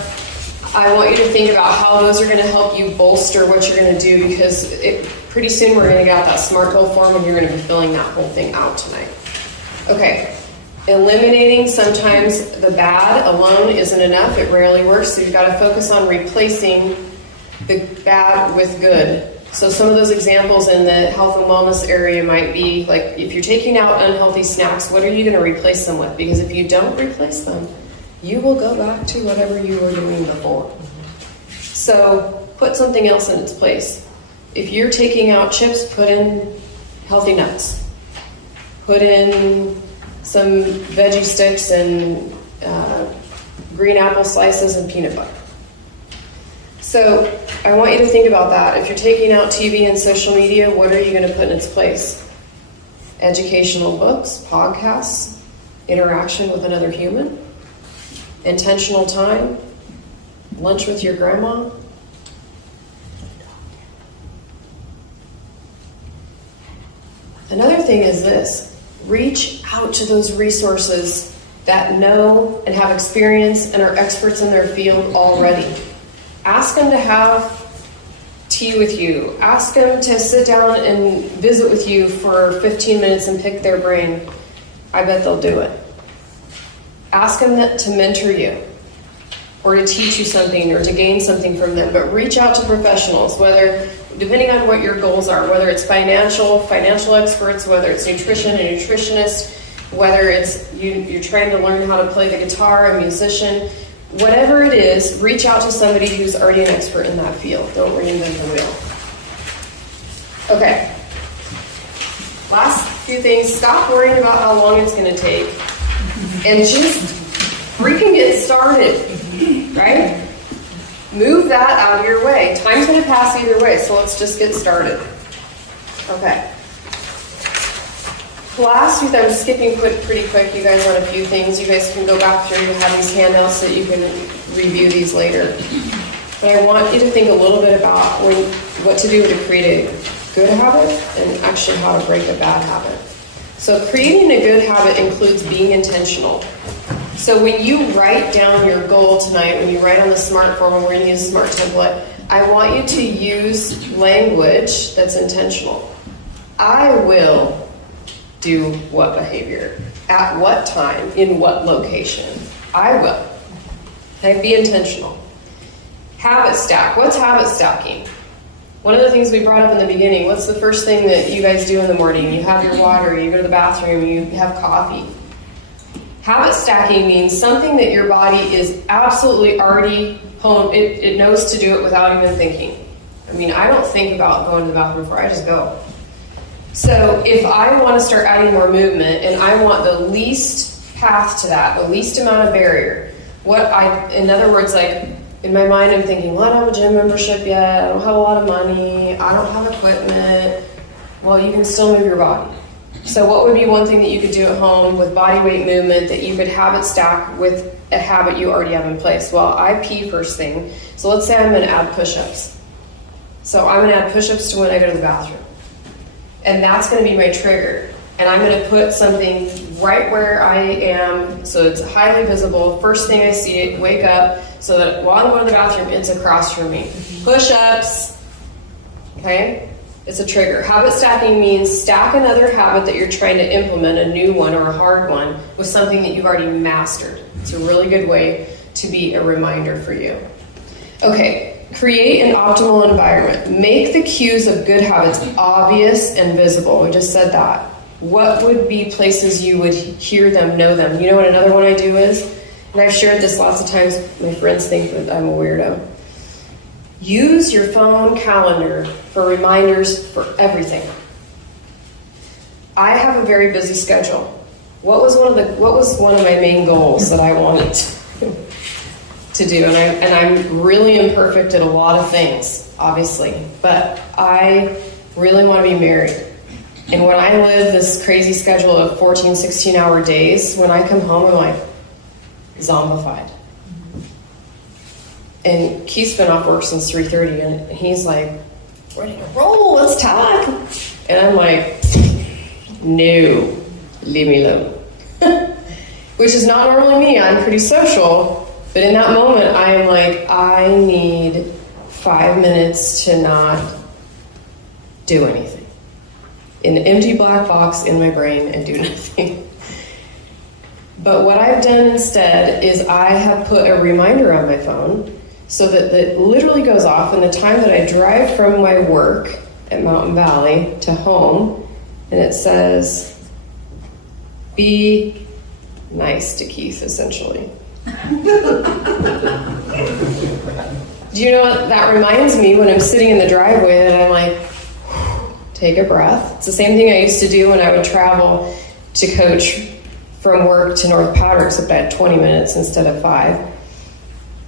I want you to think about how those are going to help you bolster what you're going to do, because pretty soon we're going to get out that SMART goal form and you're going to be filling that whole thing out tonight. Okay. Eliminating sometimes the bad alone isn't enough. It rarely works. So you've got to focus on replacing the bad with good. So some of those examples in the health and wellness area might be like, if you're taking out unhealthy snacks, what are you going to replace them with? Because if you don't replace them, you will go back to whatever you were doing before. So put something else in its place. If you're taking out chips, put in healthy nuts. Put in some veggie sticks and green apple slices and peanut butter. So I want you to think about that. If you're taking out TV and social media, what are you going to put in its place? Educational books, podcasts, interaction with another human, intentional time, lunch with your grandma. Another thing is this: reach out to those resources that know and have experience and are experts in their field already. Ask them to have tea with you. Ask them to sit down and visit with you for 15 minutes and pick their brain. I bet they'll do it. Ask them to mentor you or to teach you something or to gain something from them. But reach out to professionals, depending on what your goals are, whether it's financial experts, whether it's nutrition, a nutritionist, whether it's you're trying to learn how to play the guitar, a musician. Whatever it is, reach out to somebody who's already an expert in that field. Don't reinvent the wheel. Okay. Last few things. Stop worrying about how long it's going to take and just freaking get started, right? Move that out of your way. Time's going to pass either way, so let's just get started. Okay. Last week, I'm skipping pretty quick, you guys, on a few things. You guys can go back through and have these handouts so that you can review these later. But I want you to think a little bit about what to do to create a good habit and actually how to break a bad habit. So creating a good habit includes being intentional. So when you write down your goal tonight, when you write on the SMART form, and we're going to use the SMART template, I want you to use language that's intentional. I will do what behavior, at what time, in what location. I will. Okay, be intentional. Habit stack. What's habit stacking? One of the things we brought up in the beginning, what's the first thing that you guys do in the morning? You have your water, you go to the bathroom, you have coffee. Habit stacking means something that your body is absolutely already home. It knows to do it without even thinking. I mean, I don't think about going to the bathroom before, I just go. So if I want to start adding more movement and I want the least path to that, the least amount of barrier, in other words, like in my mind I'm thinking, well, I don't have a gym membership yet, I don't have a lot of money, I don't have equipment. Well, you can still move your body. So what would be one thing that you could do at home with body weight movement that you could habit stack with a habit you already have in place? Well, I pee first thing. So let's say I'm going to add push-ups. So I'm going to add push-ups to when I go to the bathroom. And that's going to be my trigger. And I'm going to put something right where I am so it's highly visible. First thing I see it, wake up, so that while I'm going to the bathroom, it's across from me. Push-ups. Okay? It's a trigger. Habit stacking means stack another habit that you're trying to implement, a new one or a hard one, with something that you've already mastered. It's a really good way to be a reminder for you. Okay. Create an optimal environment. Make the cues of good habits obvious and visible. We just said that. What would be places you would hear them, know them? You know what another one I do is? And I've shared this lots of times. My friends think that I'm a weirdo. Use your phone calendar for reminders for everything. I have a very busy schedule. What was one of my main goals that I wanted to do? And I'm really imperfect at a lot of things, obviously, but I really want to be married. And when I live this crazy schedule of 14, 16-hour days, when I come home, I'm like zombified. And Keith's been off work since 3:30, and he's like, ready to roll, let's talk. And I'm like, no, leave me alone. Which is not normally me. I'm pretty social, but in that moment, I am like, I need 5 minutes to not do anything. An empty black box in my brain and do nothing. But what I've done instead is I have put a reminder on my phone so that it literally goes off in the time that I drive from my work at Mountain Valley to home, and it says, be nice to Keith, essentially. Do you know what that reminds me when I'm sitting in the driveway that I'm like, take a breath. It's the same thing I used to do when I would travel to coach from work to North Powder, except I had 20 minutes instead of 5,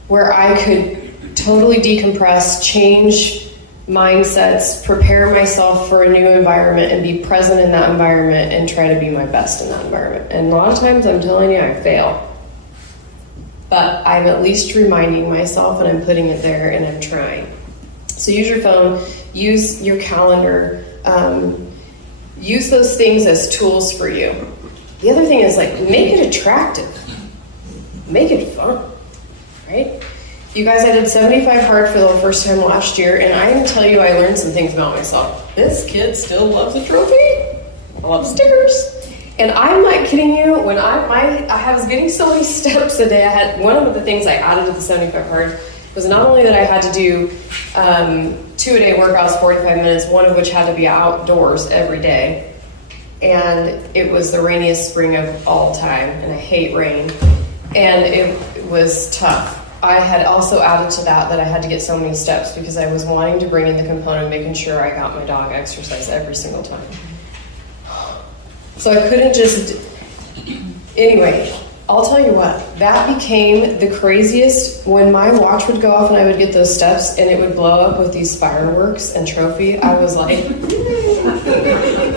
where I could totally decompress, change mindsets, prepare myself for a new environment, and be present in that environment and try to be my best in that environment. And a lot of times, I'm telling you, I fail. But I'm at least reminding myself, and I'm putting it there, and I'm trying. So use your phone, use your calendar, use those things as tools for you. The other thing is, like, make it attractive. Make it fun, right? You guys, I did 75 hard for the first time last year, and I can tell you I learned some things about myself. This kid still loves a trophy. I love stickers. And I'm not kidding you, when I was getting so many steps a day, I had, one of the things I added to the 75 hard was not only that I had to do 2-a-day workouts, 45 minutes, one of which had to be outdoors every day. And it was the rainiest spring of all time, and I hate rain. And it was tough. I had also added to that I had to get so many steps because I was wanting to bring in the component of making sure I got my dog exercise every single time. So I couldn't just... Anyway, I'll tell you what, that became the craziest. When my watch would go off and I would get those steps and it would blow up with these fireworks and trophy, I was like...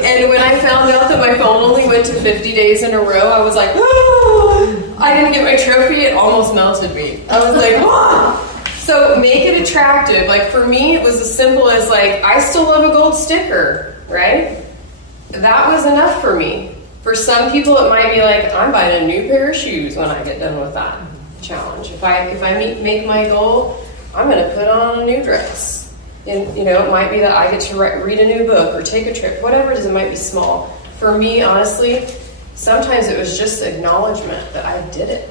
And when I found out that my phone only went to 50 days in a row, I was like, oh, I didn't get my trophy. It almost melted me. I was like, oh. So make it attractive. Like for me, it was as simple as like, I still love a gold sticker, right? That was enough for me. For some people, it might be like, I'm buying a new pair of shoes when I get done with that challenge. If I make my goal, I'm going to put on a new dress. And, you know, it might be that I get to read a new book or take a trip, whatever it is, it might be small. For me, honestly, sometimes it was just acknowledgement that I did it.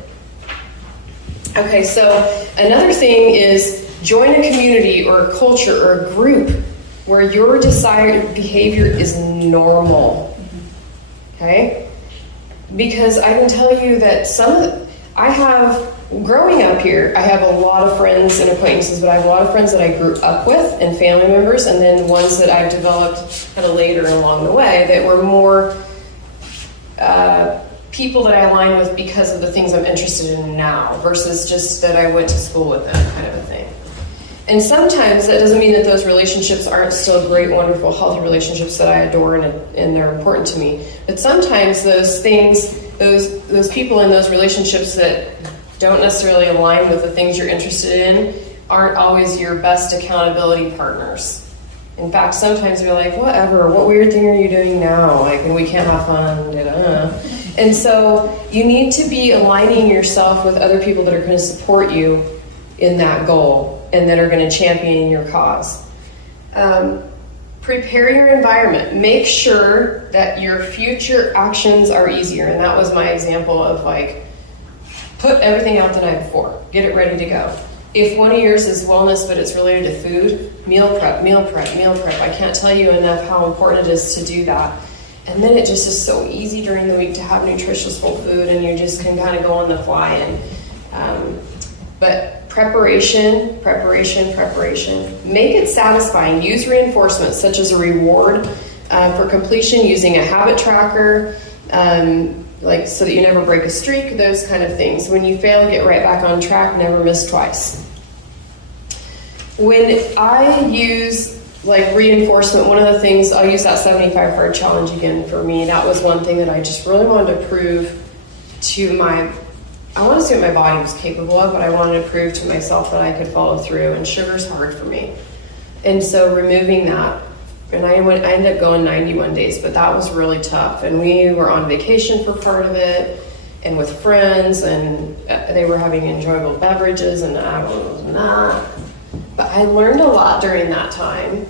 Okay, so another thing is join a community or a culture or a group where your desired behavior is normal. Okay? Because I can tell you that growing up here, I have a lot of friends and acquaintances, but I have a lot of friends that I grew up with and family members, and then ones that I've developed kind of later along the way that were more people that I align with because of the things I'm interested in now versus just that I went to school with them kind of a thing. And sometimes that doesn't mean that those relationships aren't still great, wonderful, healthy relationships that I adore and they're important to me. But sometimes those things, those people in those relationships that don't necessarily align with the things you're interested in aren't always your best accountability partners. In fact, sometimes you're like, whatever, what weird thing are you doing now? Like, and we can't have fun, And so you need to be aligning yourself with other people that are going to support you in that goal and that are going to champion your cause. Prepare your environment. Make sure that your future actions are easier. And that was my example of like, put everything out the night before. Get it ready to go. If one of yours is wellness, but it's related to food, meal prep. I can't tell you enough how important it is to do that. And then it just is so easy during the week to have nutritious whole food, and you just can kind of go on the fly. But preparation. Make it satisfying. Use reinforcements such as a reward. For completion, using a habit tracker, like so that you never break a streak, those kind of things. When you fail, get right back on track, never miss twice. When I use like reinforcement, one of the things, I'll use that 75 hard challenge again for me. That was one thing that I just really wanted to prove to I want to see what my body was capable of, but I wanted to prove to myself that I could follow through, and sugar's hard for me. And so removing that, and I ended up going 91 days, but that was really tough. And we were on vacation for part of it, and with friends, and they were having enjoyable beverages, and I was not. But I learned a lot during that time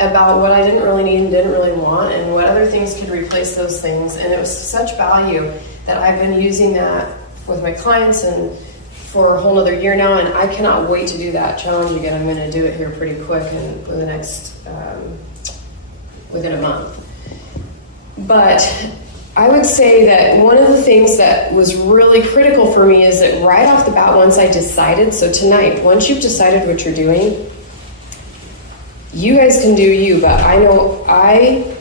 about what I didn't really need and didn't really want, and what other things could replace those things. And it was such value that I've been using that with my clients and for a whole other year now, and I cannot wait to do that challenge again. I'm going to do it here pretty quick and for the next within a month. But I would say that one of the things that was really critical for me is that right off the bat, once I decided, so tonight, once you've decided what you're doing, you guys can do you, but I know I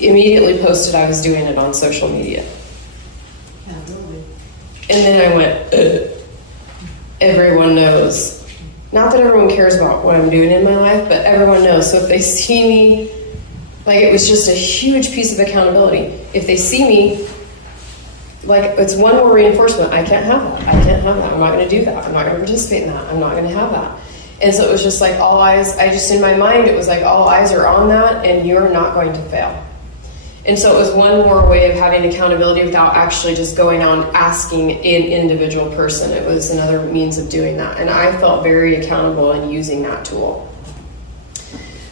immediately posted I was doing it on social media. And then I went, everyone knows. Not that everyone cares about what I'm doing in my life, but everyone knows. So if they see me, like, it was just a huge piece of accountability. If they see me, like, it's one more reinforcement. I can't have that. I can't have that. I'm not going to do that. I'm not going to participate in that. I'm not going to have that. And so it was just like all eyes, in my mind, it was like all eyes are on that, and you're not going to fail. And so it was one more way of having accountability without actually just going on asking an individual person. It was another means of doing that. And I felt very accountable in using that tool.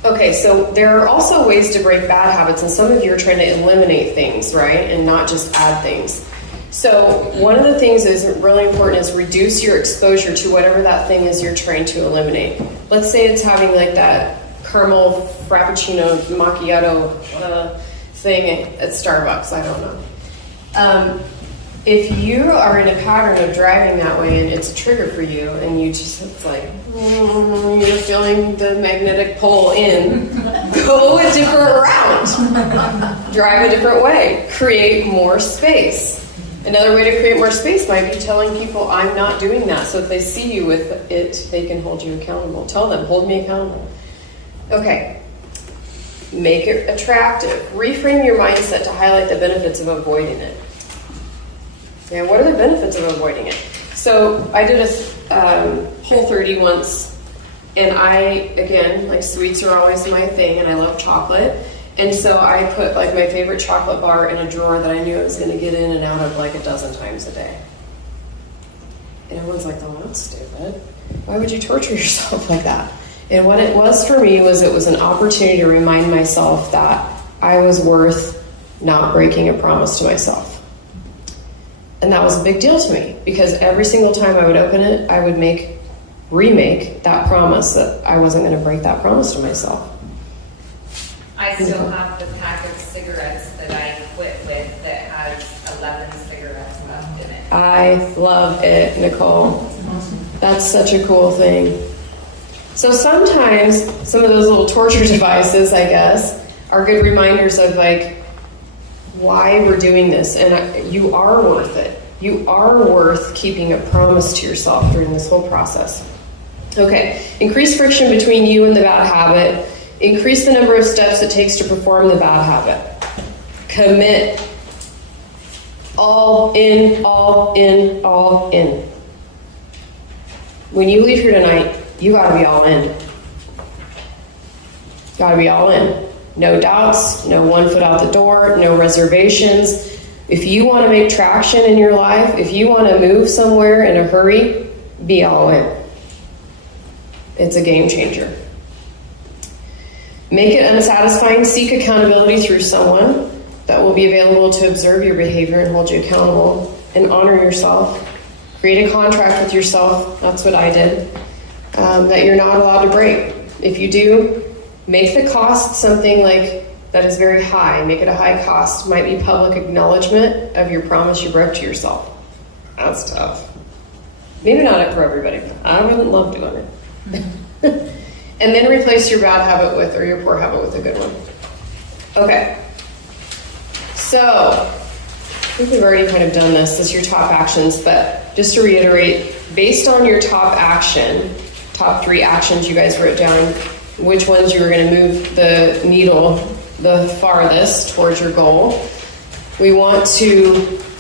Okay, so there are also ways to break bad habits, and some of you are trying to eliminate things, right? And not just add things. So one of the things that is really important is reduce your exposure to whatever that thing is you're trying to eliminate. Let's say it's having like that caramel frappuccino macchiato thing at Starbucks, I don't know. If you are in a pattern of driving that way and it's a trigger for you, and you just, it's like, you're feeling the magnetic pull in, go a different route. Drive a different way. Create more space. Another way to create more space might be telling people, I'm not doing that. So if they see you with it, they can hold you accountable. Tell them, hold me accountable. Okay. Make it attractive. Reframe your mindset to highlight the benefits of avoiding it. Yeah, what are the benefits of avoiding it? So I did a Whole30 once, and again, like sweets are always my thing, and I love chocolate. And so I put like my favorite chocolate bar in a drawer that I knew I was going to get in and out of like a dozen times a day. And everyone's like, oh, that's stupid. Why would you torture yourself like that? And what it was for me was it was an opportunity to remind myself that I was worth not breaking a promise to myself. And that was a big deal to me, because every single time I would open it, I would remake that promise that I wasn't going to break that promise to myself. I still have the pack of cigarettes that I quit with that has 11 cigarettes left in it. I love it, Nicole. That's such a cool thing. So sometimes some of those little torture devices, I guess, are good reminders of like why we're doing this. And you are worth it. You are worth keeping a promise to yourself during this whole process. Okay, increase friction between you and the bad habit. Increase the number of steps it takes to perform the bad habit. Commit. All in, all in, all in. When you leave here tonight, you gotta be all in. Gotta be all in. No doubts, no 1 foot out the door, no reservations. If you wanna make traction in your life, if you wanna move somewhere in a hurry, be all in. It's a game changer. Make it unsatisfying. Seek accountability through someone that will be available to observe your behavior and hold you accountable, and honor yourself. Create a contract with yourself. That's what I did. That you're not allowed to break. If you do, make the cost something like that is very high. Make it a high cost. Might be public acknowledgement of your promise you broke to yourself. That's tough. Maybe not for everybody. I wouldn't love doing it. And then replace your bad habit with, or your poor habit with, a good one. Okay. So, I think we've already kind of done this. This is your top actions, but just to reiterate, based on your top action, top 3 actions you guys wrote down, which ones you were going to move the needle the farthest towards your goal, we want to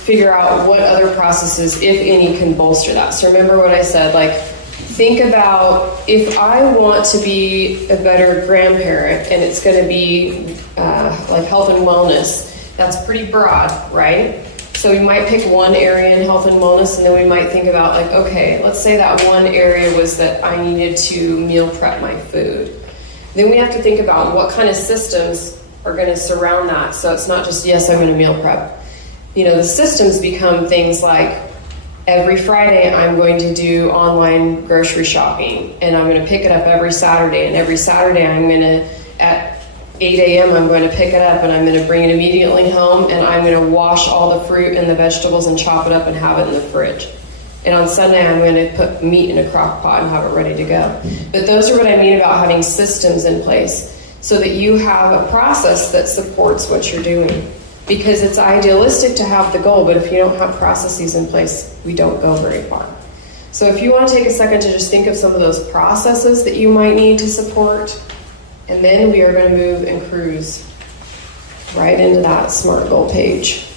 figure out what other processes, if any, can bolster that. So remember what I said, like, think about if I want to be a better grandparent and it's going to be like health and wellness, that's pretty broad, right? So we might pick one area in health and wellness, and then we might think about, like, okay, let's say that one area was that I needed to meal prep my food. Then we have to think about what kind of systems are going to surround that. So it's not just, yes, I'm going to meal prep. You know, the systems become things like, every Friday I'm going to do online grocery shopping, and I'm going to pick it up every Saturday, and every Saturday I'm going to, at 8 a.m. I'm going to pick it up and I'm going to bring it immediately home, and I'm going to wash all the fruit and the vegetables and chop it up and have it in the fridge. And on Sunday I'm going to put meat in a crock pot and have it ready to go. But those are what I mean about having systems in place, so that you have a process that supports what you're doing. Because it's idealistic to have the goal, but if you don't have processes in place, we don't go very far. So if you want to take a second to just think of some of those processes that you might need to support, and then we are going to move and cruise right into that SMART goal page.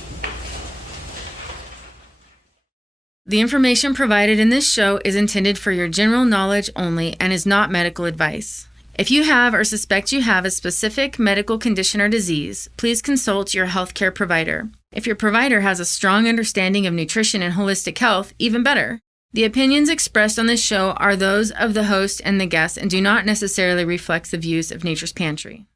The information provided in this show is intended for your general knowledge only and is not medical advice. If you have or suspect you have a specific medical condition or disease, please consult your healthcare provider. If your provider has a strong understanding of nutrition and holistic health, even better. The opinions expressed on this show are those of the host and the guest and do not necessarily reflect the views of Nature's Pantry.